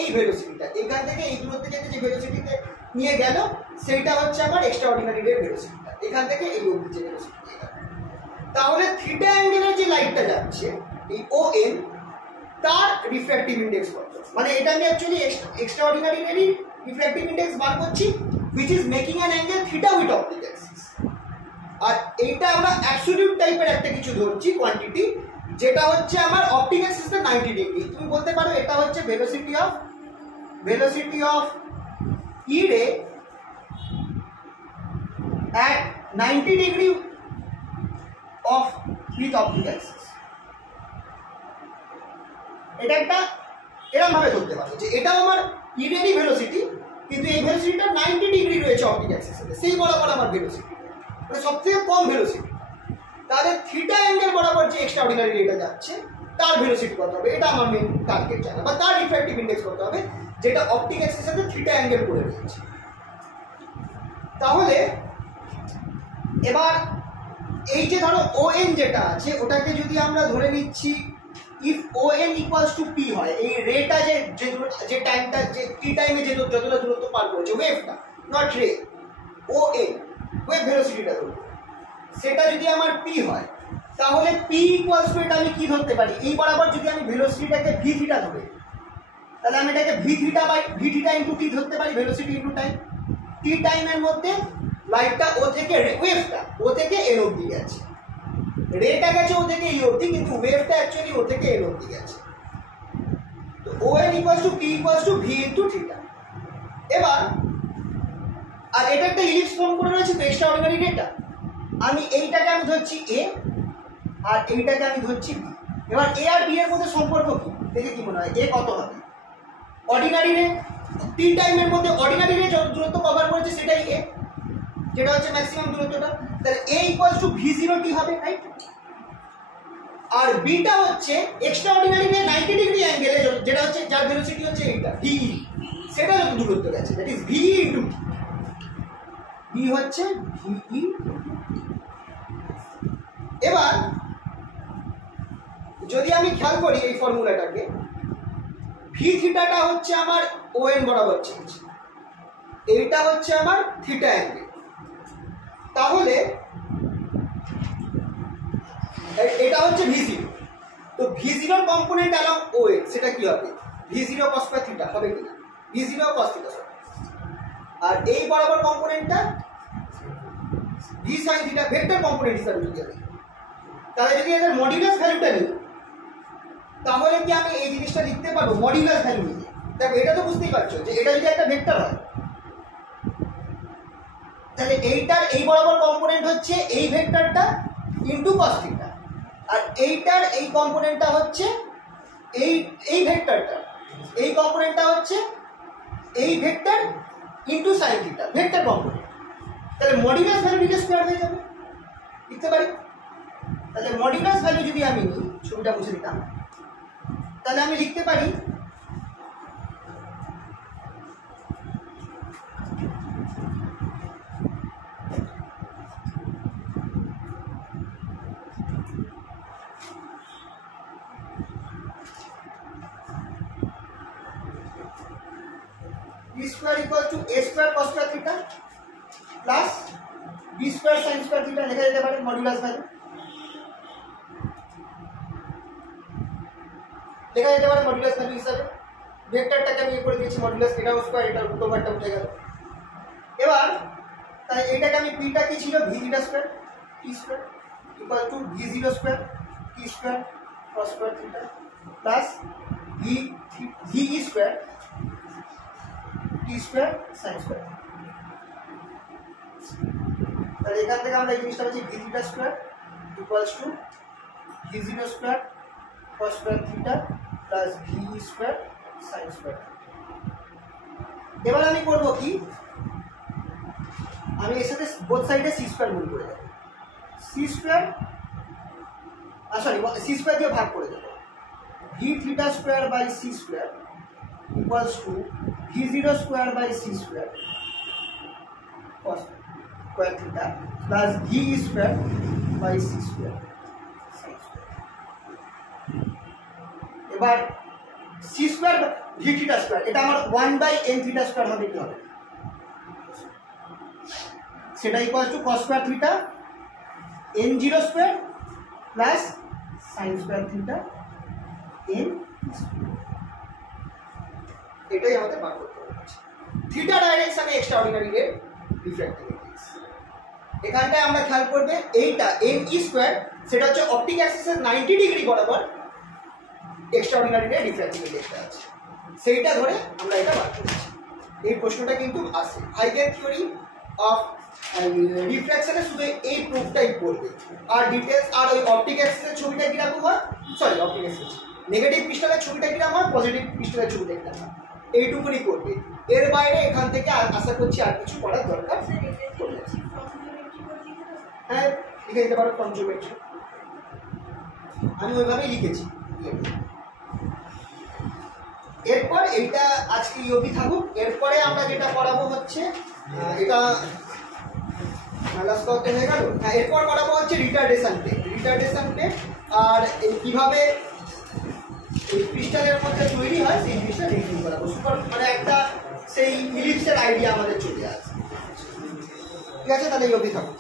এই ভেলোসিটিটা, এখান থেকে এই দূরত্বে যেতে যে ভেলোসিটিতে নিয়ে গেল সেইটা হচ্ছে আমার এক্সট্রা অর্ডিনারি রে ভেলোসিটিটা, এখান থেকে এই অবধি যে ভেলোসিটি নিয়ে গেল। তাহলে থিটা অ্যাঙ্গেলের যে লাইটটা যাচ্ছে এই ও এন, তার রিফ্র্যাক্টিভ ইন্ডেক্স কত? মানে এটা আমি অ্যাকচুয়ালি এক্সট্রা অর্ডিনারি রেরই রিফ্র্যাক্টিভ ইন্ডেক্স বার করছি, which is making an angle theta with optic axis. আর এইটা আমরা অ্যাবসলিউট টাইপের একটা কিছু ধরছি কোয়ান্টিটি, যেটা হচ্ছে আমার অপটিক অ্যাক্সিসের 90 ডিগ্রি। তুমি বলতে পারো এটা হচ্ছে ভেলোসিটি অফ ই রে at 90 degree of with optic Axis. এটা একটা এরকম ভাবে ধরতে পারো যে এটাও আমার ই রেরই ভেলোসিটি, কিন্তু এই ভেলোসিটিটা 90 ডিগ্রি রয়েছে অপটিক অ্যাক্সিসের, সেই বরাবর আমার ভেলোসিটি, মানে সবথেকে কম ভেলোসিটি। তাহলে থিটা অ্যাঙ্গেল বরাবর যে এক্সট্রা অর্ডিনারি রেটা যাচ্ছে তার ভেলোসিটি কত হবে, এটা আমার মেন টার্গেট জানা, বা তার রিফ্র্যাক্টিভ ইন্ডেক্স কত হবে, যেটা অপটিক অ্যাক্সিসের সাথে থিটা অ্যাঙ্গেল করে রয়েছে। তাহলে এবার এই যে ধরো ও এন যেটা আছে ওটাকে যদি আমরা ধরে নিচ্ছি if O N equals to P হয়, এই রেটা যে টাইমটা যে টি টাইমে যে যতটা দূরত্ব পার করেছে ওয়েভটা, নট রে, ও এন ওয়েভ ভেলোসিটিটা ধরবো, সেটা যদি আমার পি হয়, তাহলে পি ইকুয়ালস টু এটা আমি কি ধরতে পারি, এই বরাবর যদি আমি ভেলোসিটিটাকে ভি থিটা ধরে, তাহলে আমি এটাকে V theta by V theta into T ধরতে পারি, ভেলোসিটি ইন্টু টাইম। টি টাইমের মধ্যে লাইটটা ও থেকে ওয়েভটা ও থেকে এন অবধি গেছে, রেটা গেছে ও থেকে এই অবধি, কিন্তু ওয়েভটা অ্যাকচুয়ালি ও থেকে এন অবধি গেছে। তো O N equals to P equals to V into theta. এবার আর এটা একটা ইলিপস ফর্ম করে রয়েছে তো এক্সট্রা অর্ডিনারি রেটা, আমি এইটাকে আমি ধরছি এ আর এইটাকে আমি ধরছি বি। এবার এ আর বি এর মধ্যে সম্পর্ক কি দেখে কি মনে হয়, এ কত হবে? অর্ডিনারি রে টি টাইমের মধ্যে অর্ডিনারি রে যত দূরত্ব কভার করেছে সেটাই এ, যেটা হচ্ছে ম্যাক্সিমাম দূরত্বটা, তাহলে A equals to V zero T হবে, রাইট? আর বিটা হচ্ছে এক্সট্রা অর্ডিনারি রে 90 ডিগ্রি অ্যাঙ্গেলে যেটা হচ্ছে যার ভেলোসিটি হচ্ছে এইটা ভি, সেটা যত দূরত্ব গেছে that is V into T. V হচ্ছে ভি। এবার যদি আমি খেয়াল করি এই ফর্মুলাটাকে, ভি থিটাটা হচ্ছে আমার ও এন বরাবর চেঞ্জ, এইটা হচ্ছে আমার থিটা অ্যাঙ্গেল। তাহলে এটা হচ্ছে ভি জিরো, তো ভি জিরোর কম্পোনেন্ট অ্যালং ও এন সেটা কি হবে? V zero cos by theta হবে কিনা? V zero cos theta. আর এই বরাবর কম্পোনেন্টটা v sine theta vector component হিসাবে যদি আমি, তাহলে যদি এদের মডুলাস ভ্যালুটা নিই, তাহলে কি আমি এই জিনিসটা লিখতে পারবো মডুলাস ভ্যালু নিয়ে? দেখো এটা তো বুঝতেই পারছো যে এটা যদি একটা ভেক্টর হয়, তাহলে এইটার এই বরাবর কম্পোনেন্ট হচ্ছে এই ভেক্টরটা ইনটু কস থিটা, আর এইটার এই কম্পোনেন্টটা হচ্ছে এই ভেক্টরটা, এই কম্পোনেন্টটা হচ্ছে এই vector into sign theta, vector component. তাহলে মডুলাস ভ্যালু নিলে স্কয়ার হয়ে যাবে, লিখতে পারি। তাহলে মডুলাস ভ্যালু যদি আমি নিই, ছবিটা মুছে দিতাম, তাহলে আমি লিখতে পারি b square equal to a square cos square theta plus b square sin square theta লেখা যেতে পারে মডুলাস ভ্যালু লেখা যেতে পারে মডুলাস ভ্যালু হিসাবে ভেক্টরটাকে আমি করে দিয়েছি মডুলাস থিটা স্কয়ার এটা রুট ওভারটা উঠে গেল এবার তাই এটাকে আমি পিটা কি ছিল v theta square t square equal to v0 square t square cos square theta plus v square t square sin square তাহলে এখান থেকে আমরা এই জিনিসটা পাচ্ছি v theta square equals to v0 square cos square theta plus v square sin square এবার আমি করব কি আমি এর সাথে বোথ সাইডে c স্কয়ার গুণ করে দেব c square sorry c square দিয়ে ভাগ করে দেব v theta square by c square equals to v0 square by c square cos square theta plus v square by c square sin square এবার c square v theta square এটা আমার 1 by n theta square হবে কি হবে সেটা equal to cos square theta n0 square plus sin square theta n এটাই আমাদের বার করতে হবে থিটা ডাইরেকশনে এক্সট্রাঅর্ডিনারি রে রিফ্র্যাক্টিভ ইন্ডেক্স এখানটায় আমরা খেয়াল করবে এইটা n e স্কয়ার সেটা হচ্ছে অপটিক অ্যাক্সিসের 90 ডিগ্রি বরাবর এক্সট্রাঅর্ডিনারি রে রিফ্র্যাক্টিভ ইন্ডেক্সটা আছে সেইটা ধরে আমরা এটা বার করছি এই প্রশ্নটা কিন্তু আসে হাইগেন থিওরি অফ রিফ্র্যাকশনে শুধু এই প্রুফটাই করবে আর ডিটেইলস আর ওই অপটিক অ্যাক্সিসের ছবিটা কিরকম হয় সরি অপটিক অ্যাক্সিস নেগেটিভ ক্রিস্টালের ছবিটা কিরকম হয় পজিটিভ ক্রিস্টালের ছবিটা কিরকম হয় এইটুকুনি করবে এর বাইরে এখান থেকে আশা করছি আর কিছু করার দরকার হ্যাঁ লিখে দিতে পারো কনজুগেট আমি ওইভাবেই লিখেছি এরপর এইটা আজকে ইওবি থাকুক এরপরে আমরা যেটা করাবো হচ্ছে এটা লাস্ট করতে হয়ে গেল হ্যাঁ এরপর করাবো হচ্ছে রিটার্ডেশন পে আর কিভাবে এই ক্রিস্টালের মধ্যে তৈরি হয় সেই জিনিসটা রিভিউ করাবো সুপার মানে একটা সেই ইলিপসের আইডিয়া আমাদের চলে আসে ঠিক আছে তাহলে ইওবি থাকুক